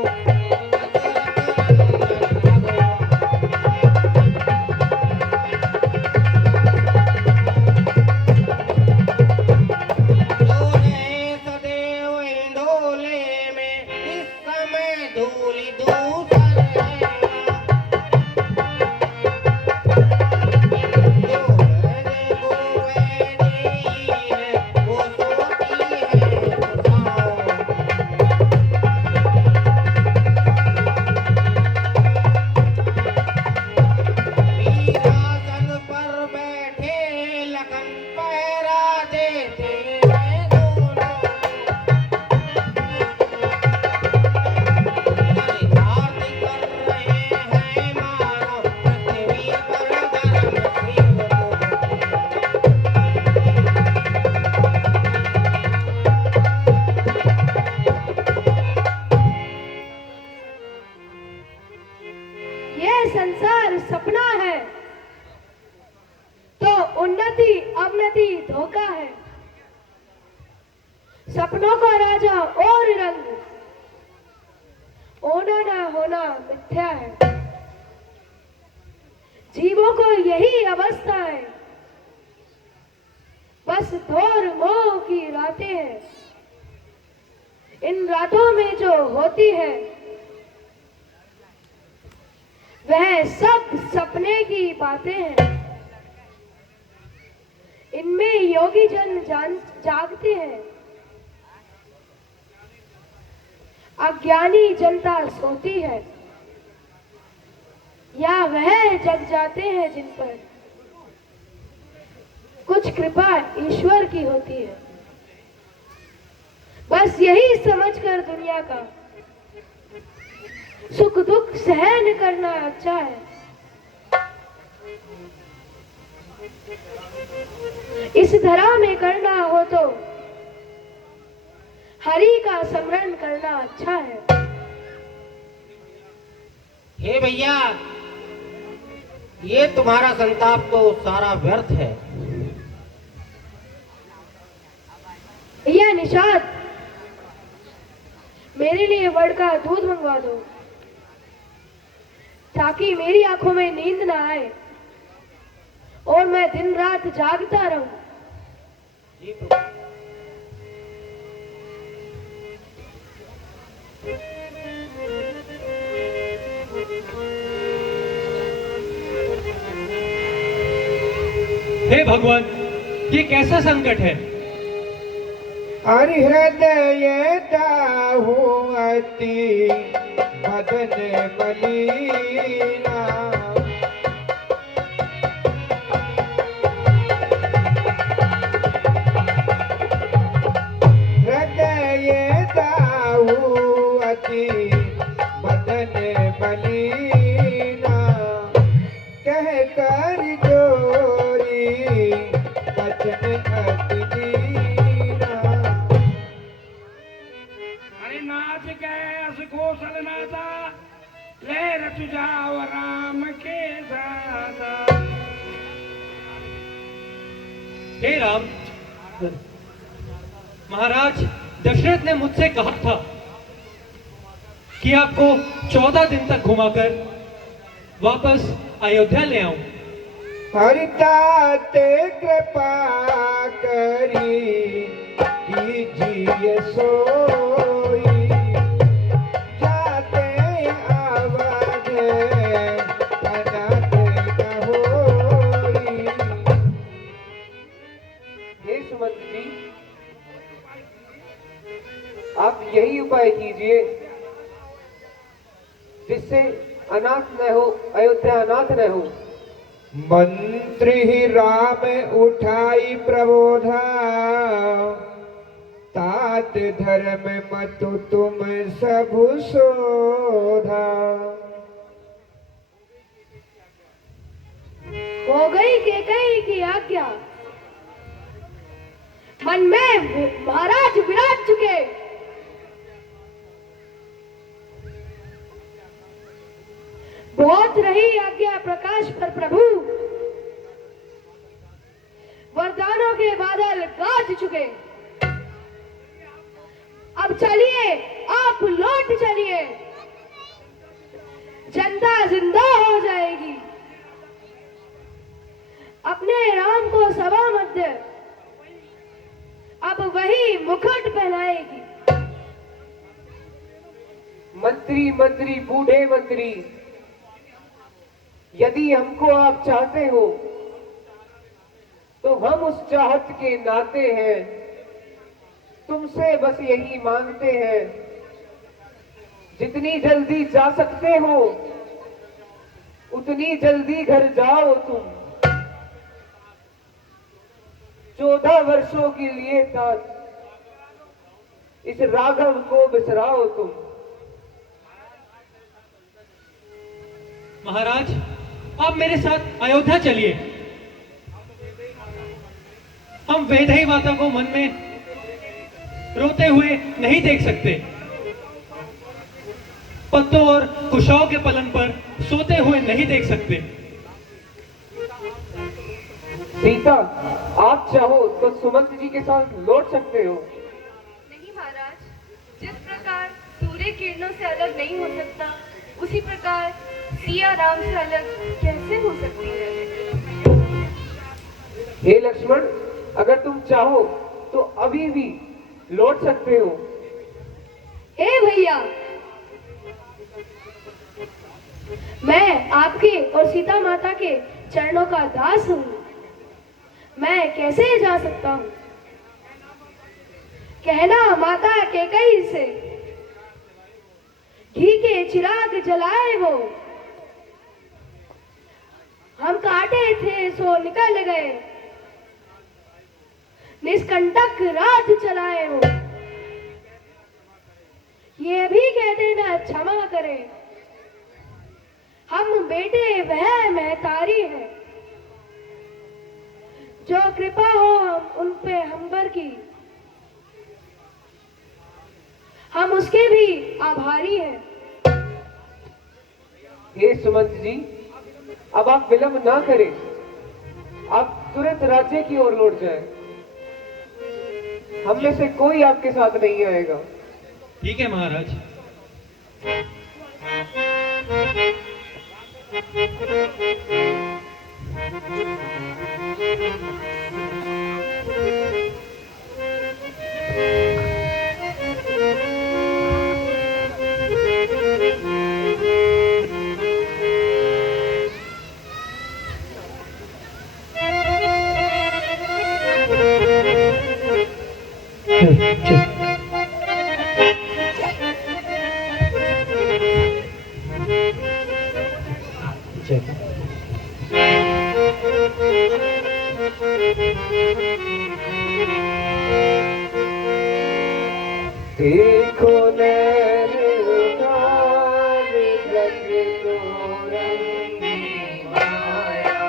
जो है सदैव इंडोले में, इस समय धूलि दूसर है। जो है गोवैनी है, वो सोती है कुशाओं। वीरासन पर बैठे लखन पहरा देते हैं दोनों। आरती कर रहे हैं मानो पृथ्वी पर धर्म शिव को। यह संसार सपना है तो उन्नति अवनति धोखा है। सपनों का राजा और रंग, होना ना होना मिथ्या है। जीवों को यही अवस्था है, बस थोर मोह की रातें हैं। इन रातों में जो होती है वह सब सपने की बातें हैं। इनमें योगी जन जागते हैं, अज्ञानी जनता सोती है। या वह जग जाते हैं जिन पर कुछ कृपा ईश्वर की होती है। बस यही समझकर दुनिया का सुख दुख सहन करना अच्छा है। इस धरा में करना हो तो हरि का स्मरण करना अच्छा है। हे भैया, ये तुम्हारा संताप तो सारा व्यर्थ है। भैया निषाद, मेरे लिए वड़ का दूध मंगवा दो ताकि मेरी आंखों में नींद ना आए और मैं दिन रात जागता रहूं। जी प्रभु। हे भगवान, ये कैसा संकट है? हरि हृदय दाहुअति बदन मलीना। हृदय दाऊ अति बदन मलीना, कह कर जोरी बचन अति दीना। अरे नाच कैस कौशल नाचा, ले रच जाओ राम के साथ। हे राम, महाराज दशरथ ने मुझसे कहा था कि आपको 14 दिन तक घुमाकर वापस अयोध्या ले आऊं। हरिताते कृपा करी कीजिए सोई, जाते आवाज बनाते न होई। हे सुमंत जी, आप यही उपाय कीजिए जिससे अनाथ न हो, अयोध्या अनाथ न हो। मंत्री ही राम उठाई प्रबोधा, तात धर्म मतु तुम सबु शोधा। हो गई केकई की आज्ञा, मन में महाराज विराज चुके। बहुत रही आज्ञा प्रकाश पर प्रभु, वरदानों के बादल गाज चुके। अब चलिए, आप लौट चलिए, जनता जिंदा हो जाएगी। अपने राम को सभा मध्य अब वही मुकुट पहनाएगी। मंत्री मंत्री बूढ़े मंत्री, यदि हमको आप चाहते हो तो हम उस चाहत के नाते हैं, तुमसे बस यही मांगते हैं, जितनी जल्दी जा सकते हो उतनी जल्दी घर जाओ तुम। 14 वर्षों के लिए था, इस राघव को बिसराओ तुम। महाराज, आप मेरे साथ अयोध्या चलिए। हम वैदेही माता को मन में रोते हुए नहीं देख सकते, पत्तों और कुशाओं के पलन पर सोते हुए नहीं देख सकते। सीता, आप चाहो तो सुमंत जी के साथ लौट सकते हो। नहीं महाराज, जिस प्रकार सूर्य किरणों से अलग नहीं हो सकता, उसी प्रकार सिया राम से अलग कैसे हो सकती है। हे लक्ष्मण, अगर तुम चाहो तो अभी भी लौट सकते हो। हे भैया, मैं आपके और सीता माता के चरणों का दास हूँ, मैं कैसे जा सकता हूँ? कहना माता कैकेयी से, घी के चिराग जलाए वो, हम काटे थे सो निकल गए, निष्कंटक राज चलाए वो। ये भी कहते ना क्षमा करे, हम बेटे वह महतारी है, जो कृपा हो हम उन पे हमबर की, हम उसके भी आभारी हैं। हे सुमंत जी, अब आप विलंब ना करें, आप तुरंत राज्य की ओर लौट जाएं। हम में से कोई आपके साथ नहीं आएगा। ठीक है महाराज। देखो नैन उतार जग तो रंगी माया,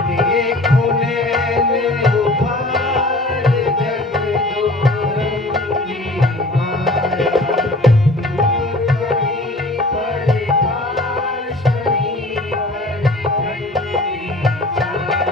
देखो नैन उतार जग तो रंगी माया, कहीं पर काश कहीं पर ठंडी छाया।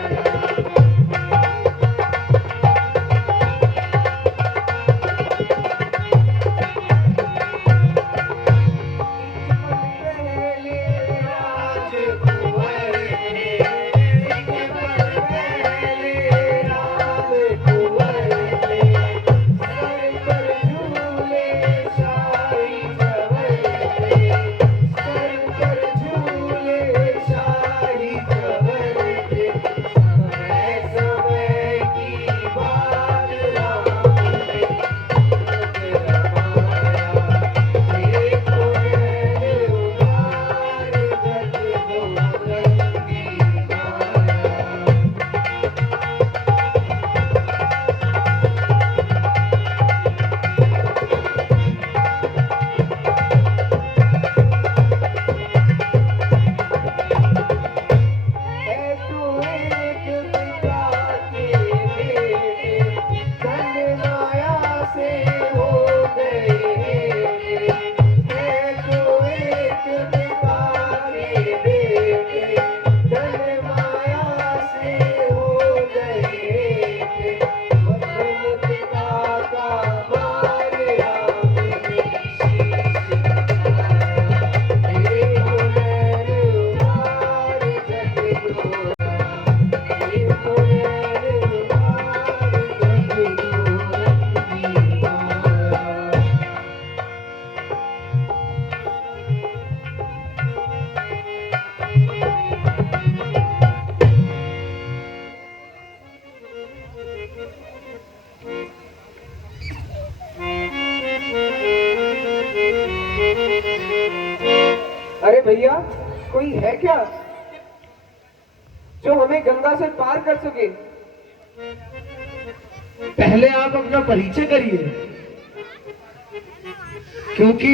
अरे भैया, कोई है क्या जो हमें गंगा से पार कर सके? पहले आप अपना परिचय करिए, क्योंकि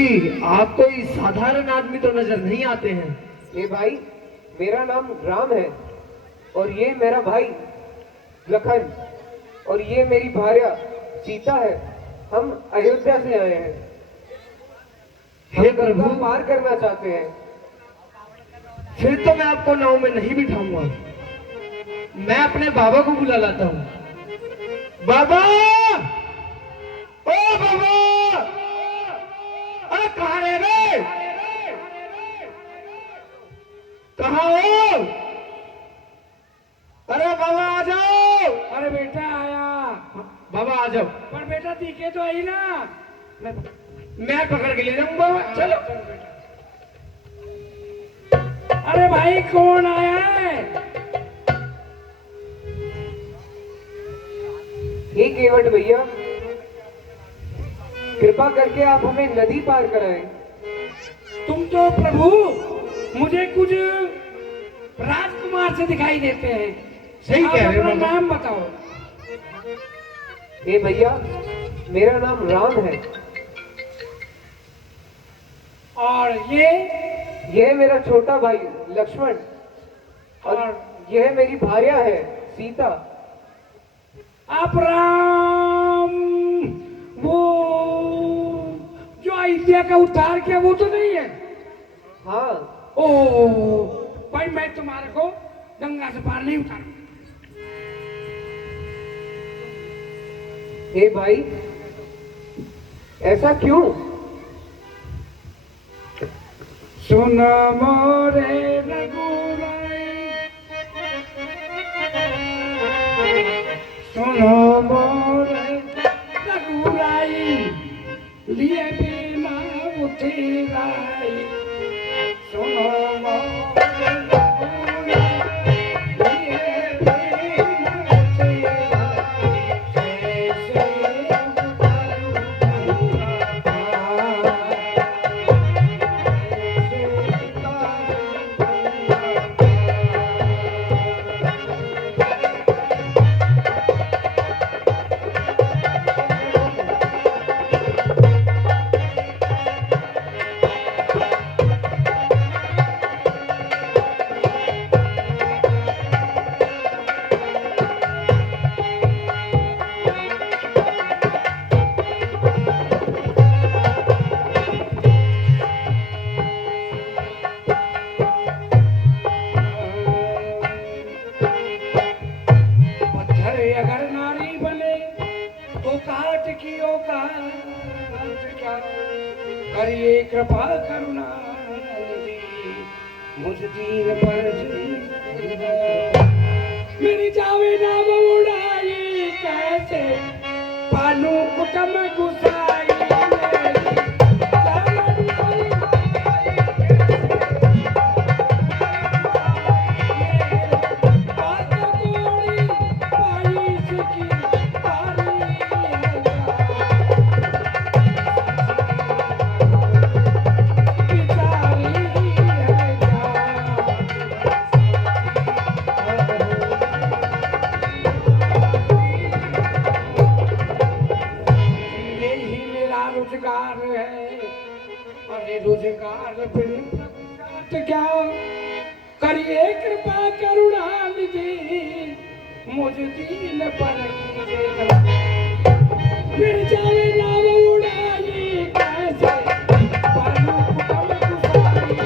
आप कोई साधारण आदमी तो नजर नहीं आते हैं। ये भाई, मेरा नाम राम है और ये मेरा भाई लखन और ये मेरी भार्या सीता है। हम अयोध्या से आए हैं। हे हम प्रभु, गंगा पार करना चाहते हैं। फिर तो मैं आपको नाव में नहीं बिठाऊंगा। मैं अपने बाबा को बुला लाता हूँ। बाबा, ओ बाबा, अरे कहाँ रह गए? कहाँ हो? अरे बाबा आ जाओ। अरे बेटा आया। बाबा आ जाओ। पर बेटा दिखे तो आई ना। मैं पकड़ के ले जाऊंगा बाबा, चलो। अरे भाई कौन आया है? हे केवट भैया, कृपा करके आप हमें नदी पार कराएं। तुम तो प्रभु मुझे कुछ राजकुमार से दिखाई देते हैं। सही आप कह रहे हो अपना बाबा। नाम बताओ। हे भैया, मेरा नाम राम है और यह मेरा छोटा भाई लक्ष्मण और यह मेरी भार्या है सीता। आप राम, वो जो अयोध्या का उद्धार किया वो तो नहीं है? हाँ। ओ भाई, मैं तुम्हारे को गंगा से पार नहीं उतारूंगा। हे भाई, ऐसा क्यों? सुन मोरे रघुराई, सुनो मोरे रघुराई, लिए बिना उतराई। सुनो मोरे रघुराई, लिए बिना उतराई। कैसे उतारूं करिए कृपा करुणा मुझ दीन पर मेरी जावे नाम उड़ाई कैसे पालू कुटम गुसाई रोजगार है अरे रोजगार बिन क्या करिए कृपा करुणा निधि मुझ दीन पर फिर जावे नाव उड़ाई कैसे पालू कुटम गुसाई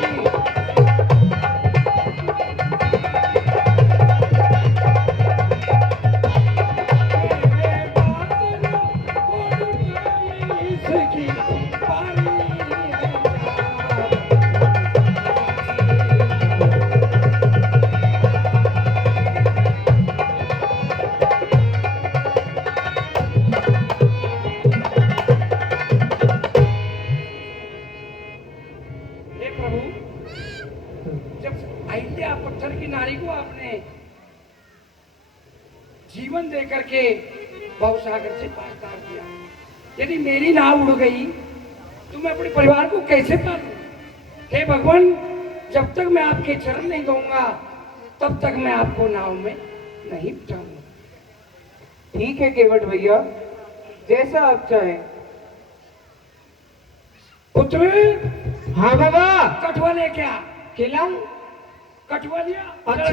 जीवन दे करके भवसागर से पार कर दिया। यदि मेरी नाव उड़ गई तो मैं अपने परिवार को कैसे पालूं? हे भगवान, जब तक मैं आपके चरण नहीं दूंगा तब तक मैं आपको नाव में नहीं बिठाऊंगा। ठीक है केवट भैया, जैसा आप चाहें। पुत्र, हाँ बाबा, कठुआ ले क्या खिलाऊं? कठुआ लिया? अच्छा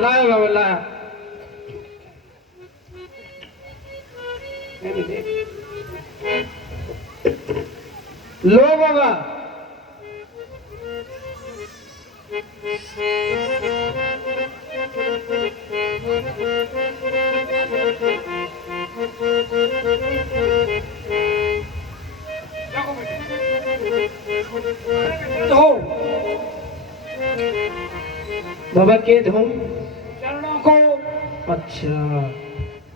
लाया बाबा लाया। लो बाबा। धो बाबा के धो चरणों को। अच्छा।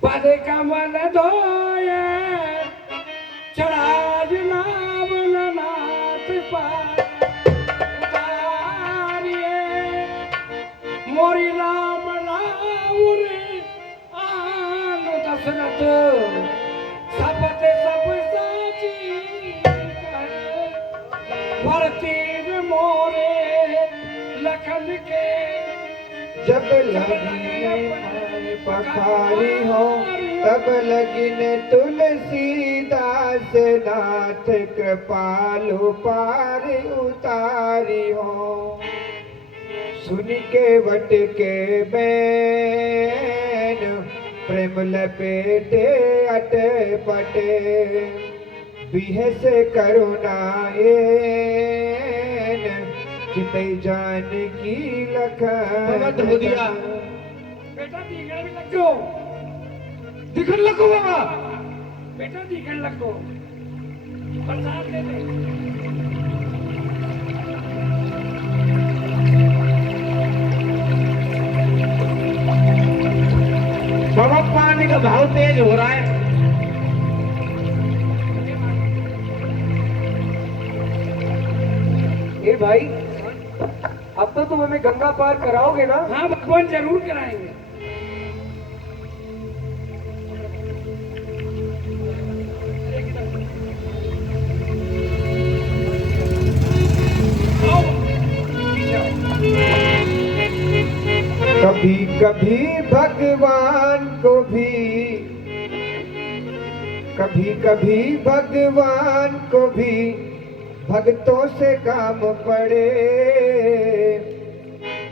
पद कमल धोए चढ़ाज नाम नाथ पाए उतारिए मोरी राम राउरे आन दशरथ सपत सब साची भरतीर मोरे लखन के जब लगी पखारी हो तब लगिन तुलसीदास नाथ कृपालु पार उतारी हो। सुन के वट के बैन प्रेम लपेटे अट पटे बिहस करुणा चित जान की लखन धो दिया। बेटा दिखने में लगो, दिखन लगो बाबा। बेटा दिखने लगो, प्रसाद ले ले। बाबा पानी का भाव तेज हो रहा है। ए भाई, अब तो तुम हमें गंगा पार कराओगे ना? हाँ भगवान जरूर कराएंगे। कभी कभी भगवान को भी, कभी कभी भगवान को भी भक्तों से काम पड़े।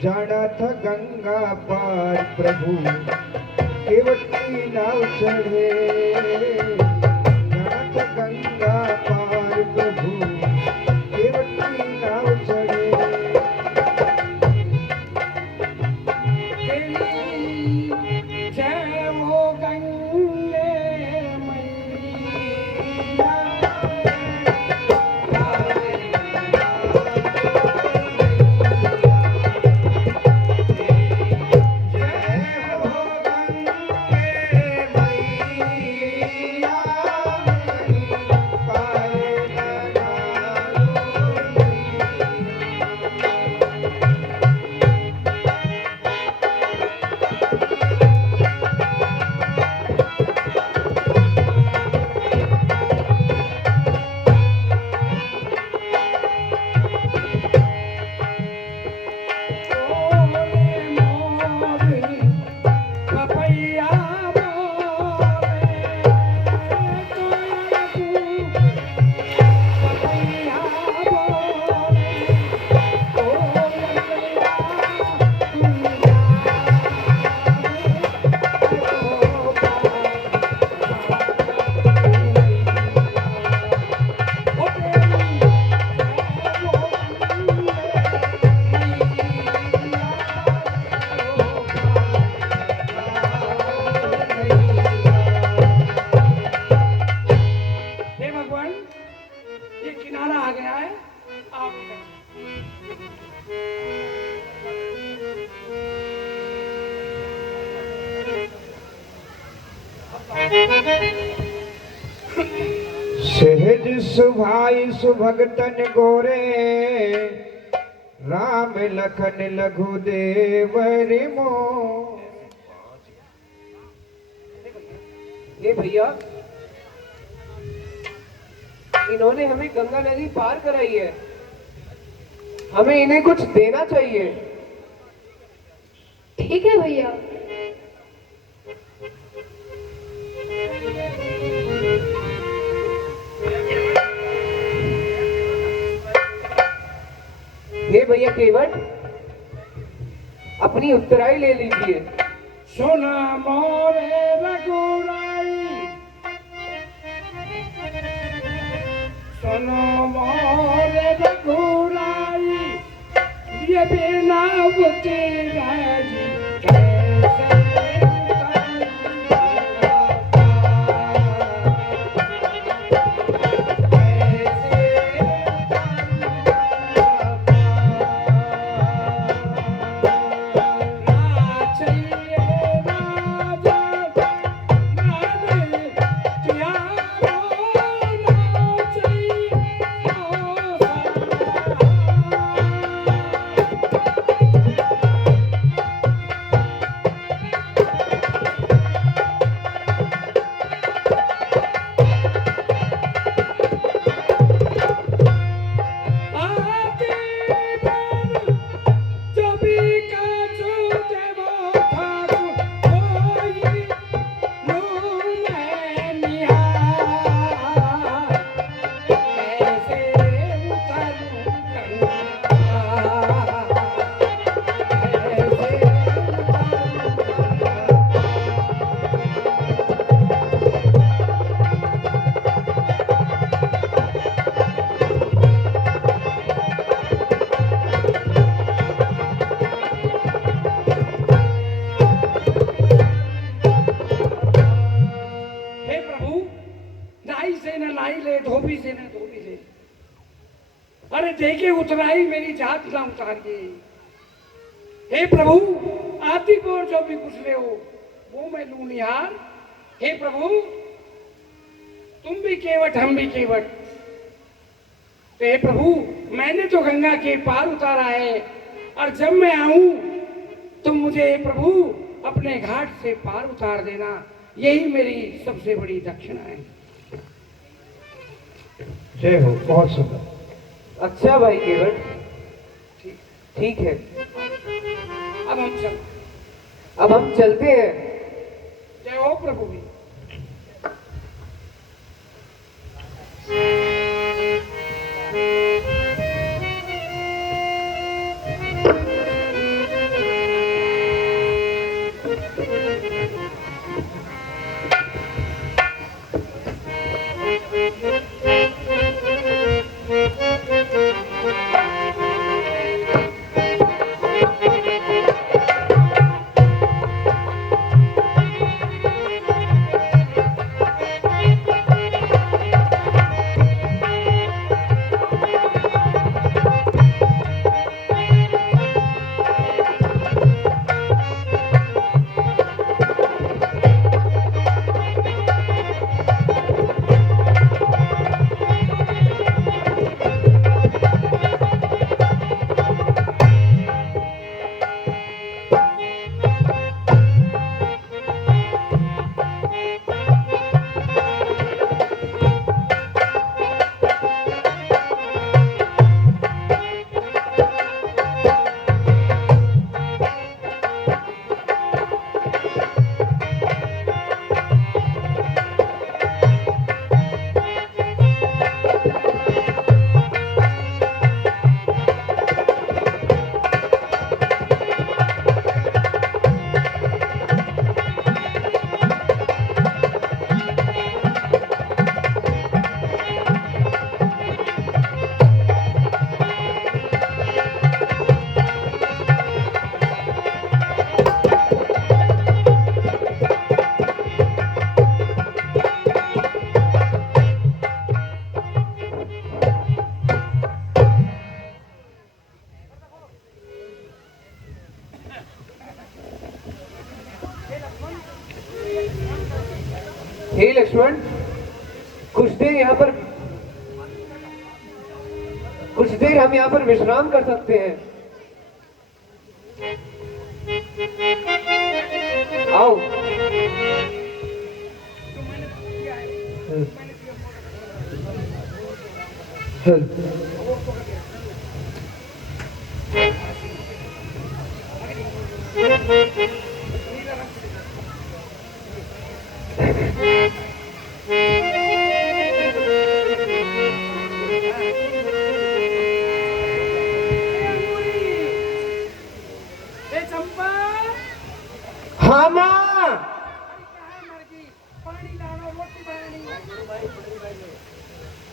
जाना था गंगा पार प्रभु केवट की नाव चढ़े। जाना था गंगा पार प्रभु केवट की नाव चढ़े। जय हो गंगे मैया सहज सुभाई सुभगतन गोरे, राम लखन लघु देवर मोर। ये भैया, इन्होंने हमें गंगा नदी पार कराई है, हमें इन्हें कुछ देना चाहिए। ठीक है भैया। ये भैया केवट, अपनी उत्तराई ले लीजिए। सोना मोरे रघुराई, सोनो मोरे रघुराई, ये बिना तेरा जी कैसे देखे उतराई मेरी जात ना उतारिए। हे प्रभु, आती बोर जो भी कुछ ले हो वो मैं लू निहार। हे प्रभु, तुम भी केवट हम भी केवट। तो हे प्रभु, मैंने तो गंगा के पार उतारा है, और जब मैं आऊं तो मुझे हे प्रभु अपने घाट से पार उतार देना, यही मेरी सबसे बड़ी दक्षिणा है। जय हो, बहुत सुंदर। अच्छा भाई केवट, ठीक है, अब हम चलते हैं। जय हो प्रभु भी। हे लक्ष्मण, कुछ देर हम यहाँ पर विश्राम कर सकते हैं। आओ। हाँ माँ।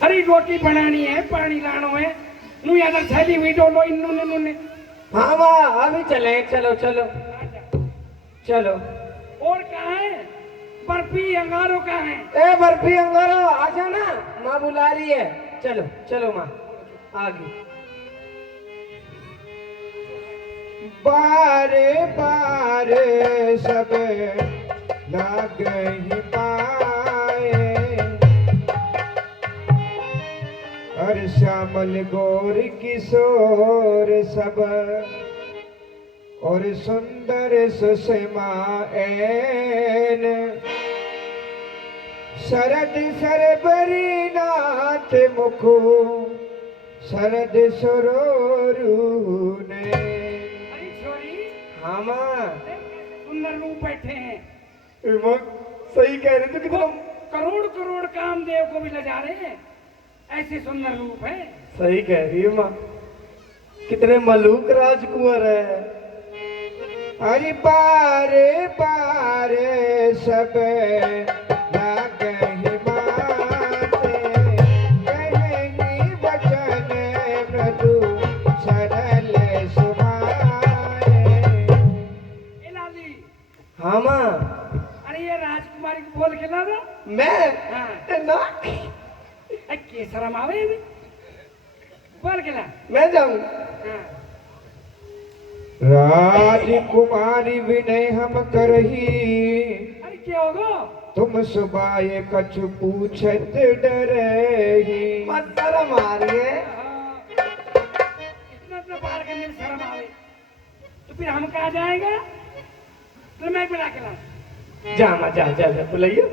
अरे रोटी बनानी है, पानी लानो है, नू यार थैली भी डोलो इन्होंने। हाँ माँ, अभी चले, चलो चलो चलो। और कहाँ है बर्फी अंगारो? कहाँ है? ए बर्फी अंगारो, आजा ना, माँ बुला रही है। चलो चलो माँ, आगे। बारे बारे सब लाग ही पाए, और श्यामल गौर किशोर सब, और सुंदर सुषमाएन, शरद सरबरी नाथ मुखो, शरद सरोरुने। अरे छोरी, हाँ माँ। सुंदर रूप बैठे हैं। सही कह रहे थे, कितना करोड़ करोड़ कामदेव को भी लजा रहे हैं, ऐसे सुंदर रूप है। सही कह रही है माँ, कितने मलूक राजकुंवर है। अरे पारे पारे सब लागहि माते, कहेंगी वचन मृदु सरल सुभाए। ए लाली। हाँ माँ। अरे ये राजकुमारी को बोल के ला दो। मैं? हाँ। ना। के शर्म आवे भी? बोल के ला। मैं जाऊँ? हाँ। राजकुमारी विनय हम करही, अरे क्या होगा? तुम सुबाए कछु पूछत डरही। मत शर्म आ रही है। इतना बाहर करने में शर्म आवे तो फिर हम कहाँ जाएगा? तो मैं बुला के ला। जा माँ, जा जा जा, बुलाइए।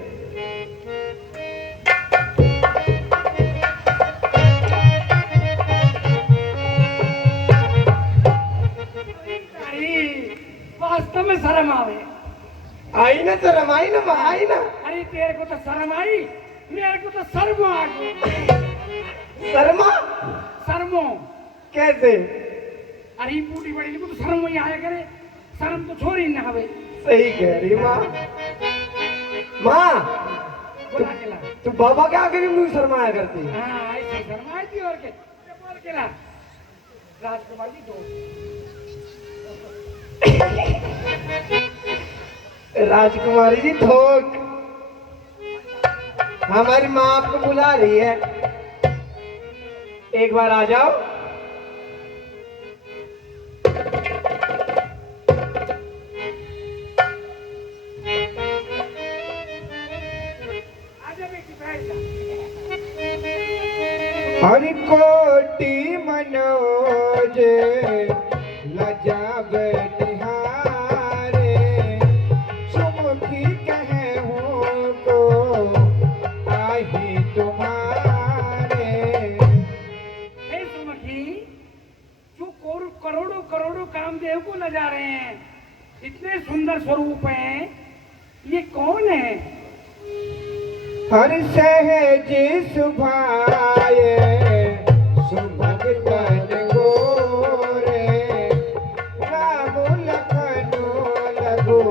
वास्तव में शर्म आवे। आई ना शर्म, आई ना माँ, आई ना। अरे तेरे को तो शर्म आई, मेरे को तो शर्म आ गई। शर्मा? शर्मो कैसे? अरे बूढ़ी बड़ी को तो शर्म ही आया करे, शर्म तो छोड़ी ना हवे। सही कह रही माँ। माँ, बुला के ला। तू बाबा क्या करी मुझे शर्माया करती? हाँ ऐसे शर्माई थी और के बोल के ला। राजकुमार जी दो। राजकुमारी जी थोक, हमारी माँ आपको बुला रही है, एक बार आ जाओ। आजा बेटी बैठ जा। हरि कोटि मनोज लजाब निहारे, सुमुखी कहूँ को आही तुम्हारे। हे सुमुखी, जो करोड़ों करोड़ों कामदेव को लजा रहे हैं, इतने सुंदर स्वरूप हैं, ये कौन है? हर सहज सुभाए सुभगतन गोरे, राम लखन लघु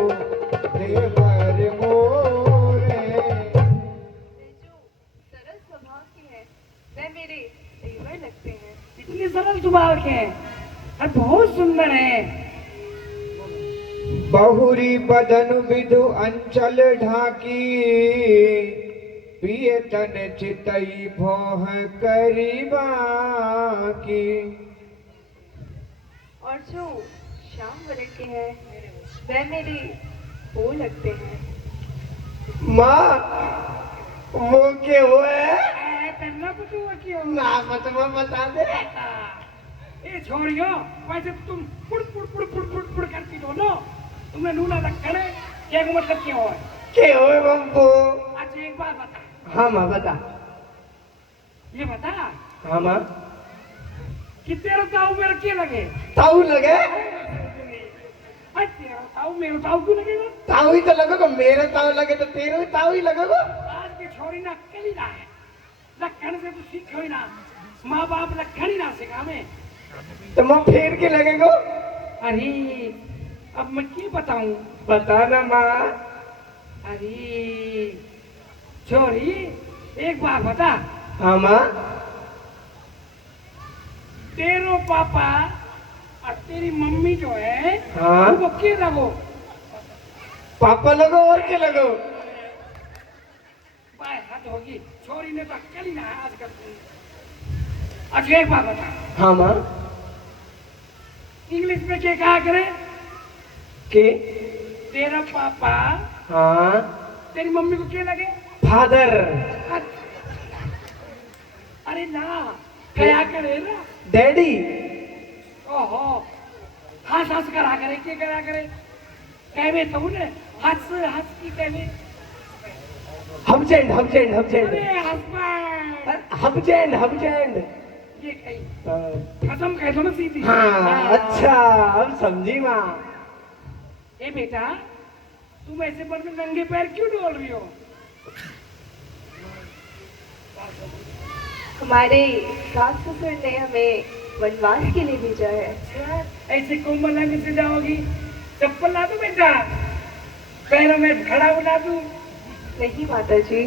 देवर मोरे। जो सरल स्वभाव के हैं, वह मेरे देवर लगते हैं। इतने सरल स्वभाव के हैं और बहुत सुंदर हैं। बहुरी बदन विधु अंचल ढाकी, पिय तन चितई भोह करीबा की। और जो श्याम वर्ण के हैं, वह मेरे वो लगते हैं। माँ, वो के हुए तेरा पता हुआ क्यों ना मतलब बता दे। ए छोरियो वैसे तुम पुड़ पुड़ पुड़ पुड़ पुड़ पुड़ करती दोनों तुमने नूना रखा है क्या मतलब क्या हुआ के हुए बम्बू। अच्छा एक बात बता हाँ माँ बता। ये बता हाँ माँ। कि तेरा ताऊ मेरा क्या लगे ताऊ लगे। तेरा ताऊ मेरा ताऊ क्यों लगेगा ताऊ ही तो लगेगा। मेरे ताऊ लगे तो तेरे भी ताऊ ही लगेगा। आज की छोरी ना अक्कल ही ना है लखन से तो सीखो ही ना माँ बाप लखन ही ना सिखा में तो माँ फेर के लगेगा। अरे अब मैं क्या बताऊं बता ना माँ। अरे छोरी एक बात बता हाँ माँ। तेरो पापा और तेरी मम्मी जो है हाँ। उनको क्या लगो पापा लगो और के लगो। बाय हद होगी छोरी ने तो अक्कल ही ना है आजकल अच्छा एक बात बता हाँ माँ। इंग्लिश में क्या कहा करे के तेरा पापा हाँ तेरी मम्मी को क्या लगे फादर। अरे ना क्या करे ना डैडी। ओहो हंस हंस करा करे क्या करा करे कहवे तो ने हंस हंस की कहवे हबजेंड हबजेंड हबजेंड अरे हस्बैंड हबजेंड हबजेंड। ये कही खत्म कह दो ना सीधी हाँ अच्छा अब समझी माँ। ए बेटा तुम ऐसे मन में नंगे पैर क्यों डोल रही हो हमारे सास ससुर ने हमें वनवास के लिए भेजा है। ऐसे कोमल रंग से जाओगी चप्पल ला दो बेटा पैरों में खड़ा बुला दूं नहीं माता जी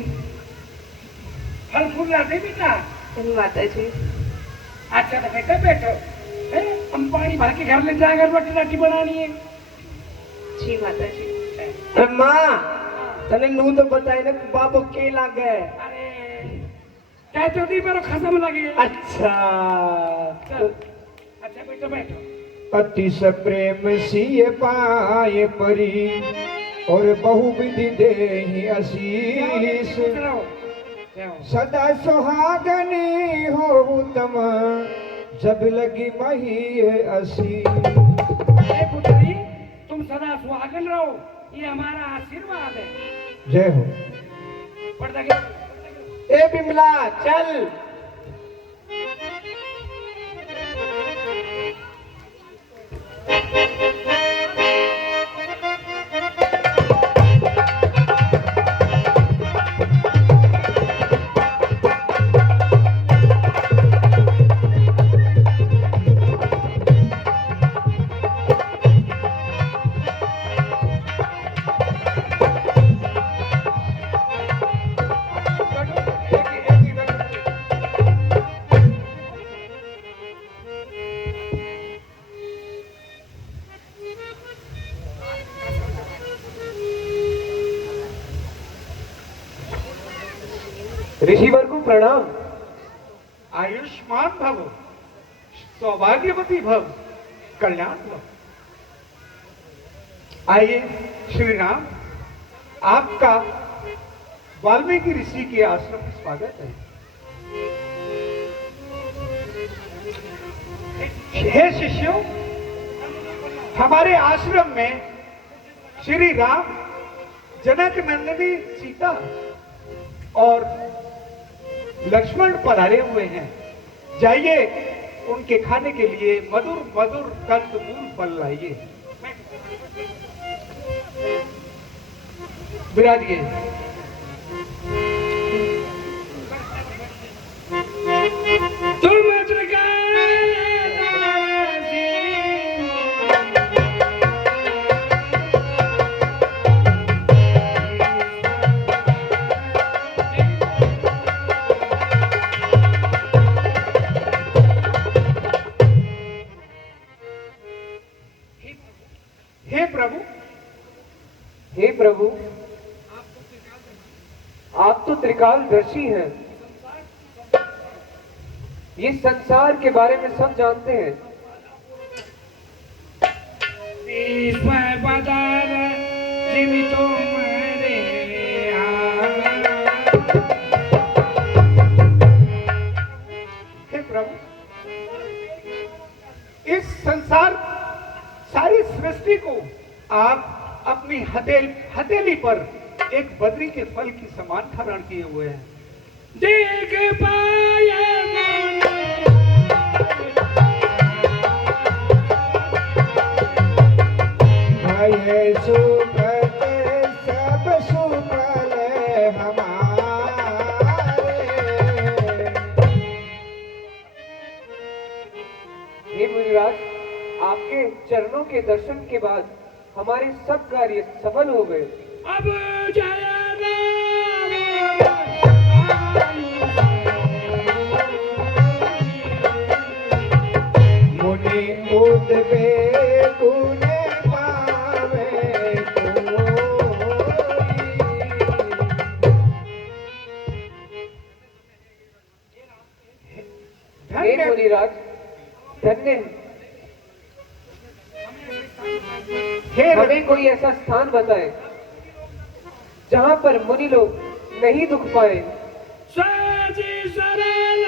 फल फूल ला दे बेटा नहीं माता जी। अच्छा तो बेटा बैठो हम पानी भर के घर ले जाकर रोटी राटी बनानी है जी माता जी। अरे माँ तने नू तो बताए ना बाबू के लागे। अरे कहते होती मेरे खसम लगे अच्छा अच्छा बेटा बैठो अति स प्रेम सिय पाए परी और बहुविधि देहि आशीष सदा सुहागनी हो तम जब लगी मही असी। पुत्री तुम सदा सुहागन रहो ये हमारा आशीर्वाद है। जय हो। पर्दा के ए बिमला चल। ऋषिवर को प्रणाम। आयुष्मान भव सौभाग्यवती भव कल्याण भव। आइए श्री राम आपका वाल्मीकि ऋषि के आश्रम में स्वागत है। हे शिष्यों हमारे आश्रम में श्री राम जनक नंदिनी सीता और लक्ष्मण पधारे हुए हैं। जाइए उनके खाने के लिए मधुर मधुर कंद मूल फल लाइए। विराजिए। तुम हे प्रभु आप तो त्रिकालदर्शी हैं। ये संसार के बारे में सब जानते हैं। जीवितों आप अपनी हथेली पर एक बद्री के फल की समान धारण किए हुए हैं। देख पाए भय सुखद सब सुफल हमारे। हे मुनिराज, आपके चरणों के दर्शन के बाद हमारे सब कार्य सफल हो गए। अब जय मुनि उदबे गुण पावे हे मुनिराज, धन्य हमें कोई ऐसा स्थान बताए जहाँ पर मुनि लोग नहीं दुख पाए। सजी सरल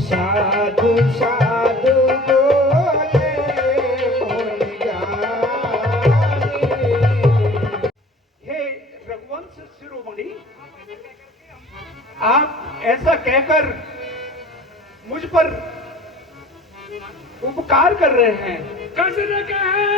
साधु साधु बोले मुनि ज्ञानी। हे रघुवंश शिरोमणि, आप ऐसा कहकर मुझ पर उपकार कर रहे हैं। कसर कहे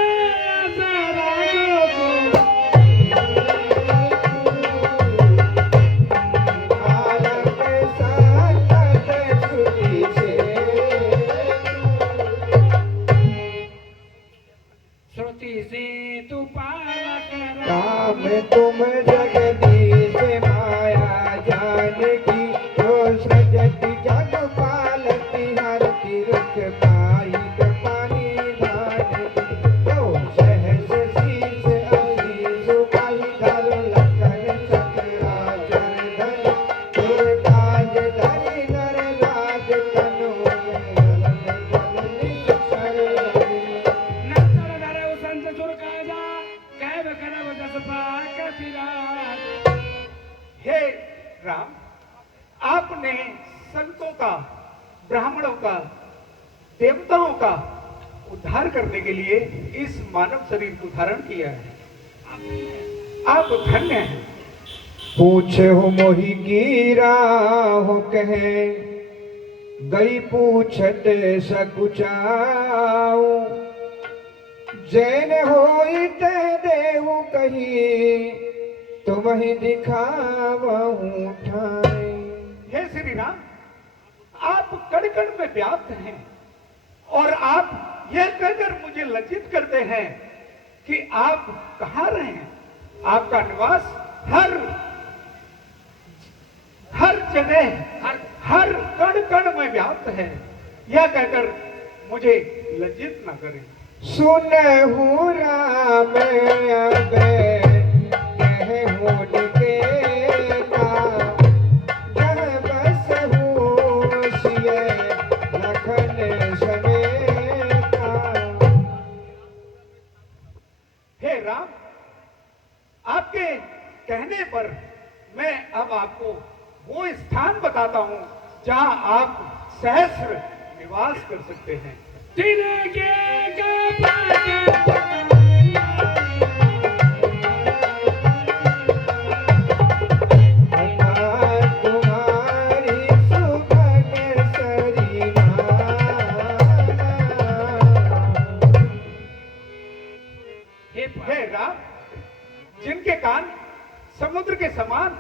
श्रुति से तू पाला कर काम तुम जगदीश माया जानकी, जो सजती जग पालती हरती रुख पाई पानी धारती। जो सहस शीस असीस पाई धर लखन चक्राचर धर, तुर काज धरि नर राज तनु नंतर धरे संत सुर काजा कैब करब दस पाक फिराज। हे राम, आपने संतों का, ब्राह्मणों का, देवताओं का उद्धार करने के लिए इस मानव शरीर को धारण किया है। आप धन्य हैं। पूछे हो मोहि गिरा हो कहे, गई पूछत सकुचाऊ। जैन होई ते देहु कही, तुम ही दिखावहु ठाई। हे श्री राम, आप कण कण में व्याप्त हैं और आप यह कहकर मुझे लज्जित करते हैं कि आप कहाँ रहे हैं। आपका निवास हर जगह, हर कण कण में व्याप्त है। यह कहकर मुझे लज्जित न करें। सुनहु राम अबे कहु निकेता, जह बसहु सिय लखन समेता। हे राम, आपके कहने पर मैं अब आपको वो स्थान बताता हूं जहां आप सहस्र निवास कर सकते हैं। तिनके तुम्हारी सुभग सरीना। हे राम, जिनके कान समुद्र के समान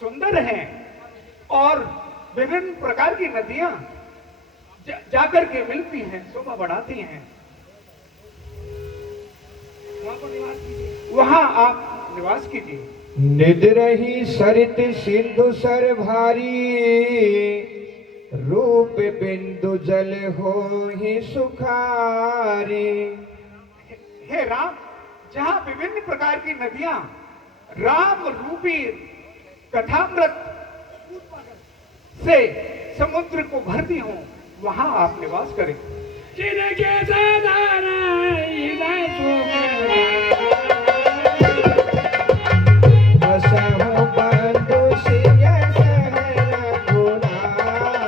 सुंदर हैं और विभिन्न प्रकार की नदियां जाकर के मिलती हैं, शोभा बढ़ाती हैं, वहां आप निवास कीजिए। निद रही सरित सिंधु सर भारी, रूप बिंदु जल हो ही सुखारी। हे राम, जहां विभिन्न प्रकार की नदियां राम रूपी कथामृत से समुद्र को भरती हों, वहां आप निवास करें। बसहु बंधु सिय सहर गुणायक।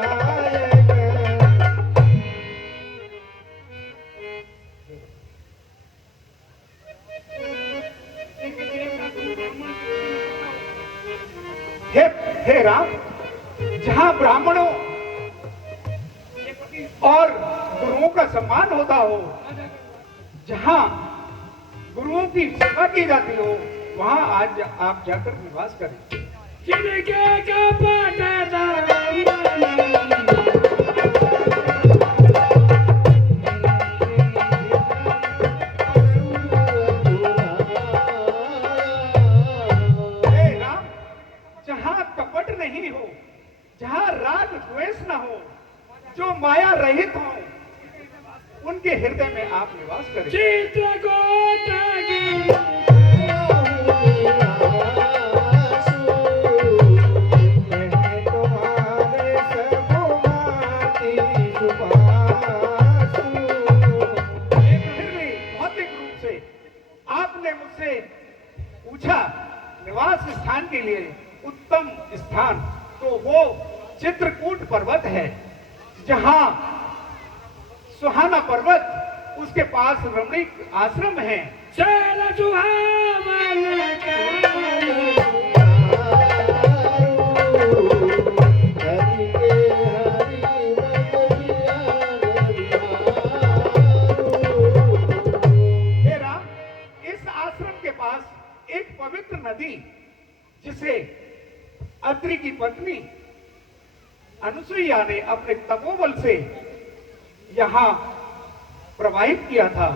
राम, जहां ब्राह्मणों और गुरुओं का सम्मान होता हो, जहां गुरुओं की सेवा की जाती हो, वहां आज आप जाकर निवास करें। हे राम, जहां कपट नहीं हो, जहां राग द्वेष न हो, जो माया रहित हो, उनके हृदय में आप निवास करें। भौतिक रूप से आपने मुझसे पूछा निवास स्थान के लिए उत्तम स्थान, तो वो चित्रकूट पर्वत है, जहां सुहाना पर्वत, उसके पास रमणीक आश्रम है। हे राम, इस आश्रम के पास एक पवित्र नदी, जिसे अत्रि की पत्नी अनुसुईया ने अपने तपोबल से यहाँ प्रवाहित किया था,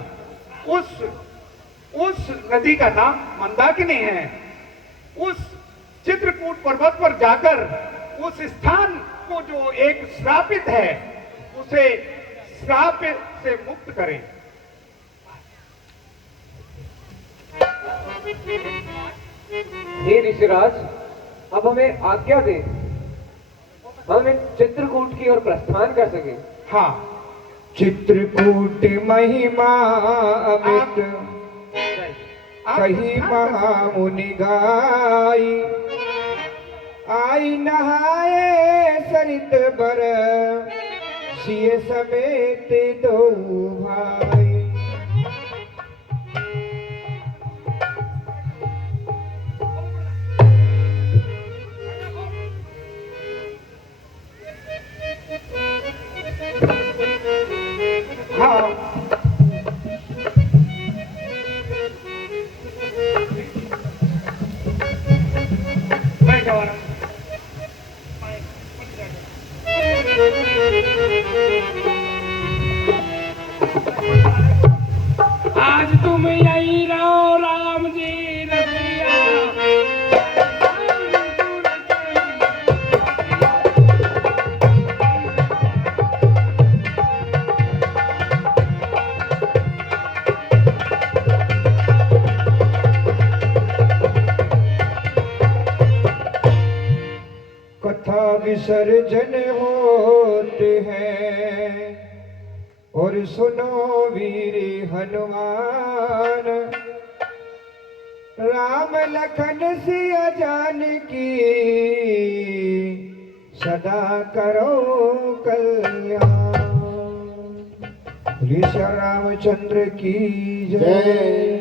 उस नदी का नाम मंदाकिनी है। उस चित्रकूट पर्वत पर जाकर उस स्थान को जो एक श्रापित है, उसे श्राप से मुक्त करें। हे ऋषिराज, अब हमें आज्ञा दे, हम इन चित्रकूट की ओर प्रस्थान कर सके। हाँ, चित्रकूट महिमा अमित कही महामुनि गाई, आई नहाए सरित बर सिय समेत दो भाई। आज तुम यही रहो राम जी रसिया। कथा विसर्जन होते हैं और सुनो वीर हनुमान, राम लखन सिया जानकी सदा करो कल्याण। श्री रामचंद्र की जय।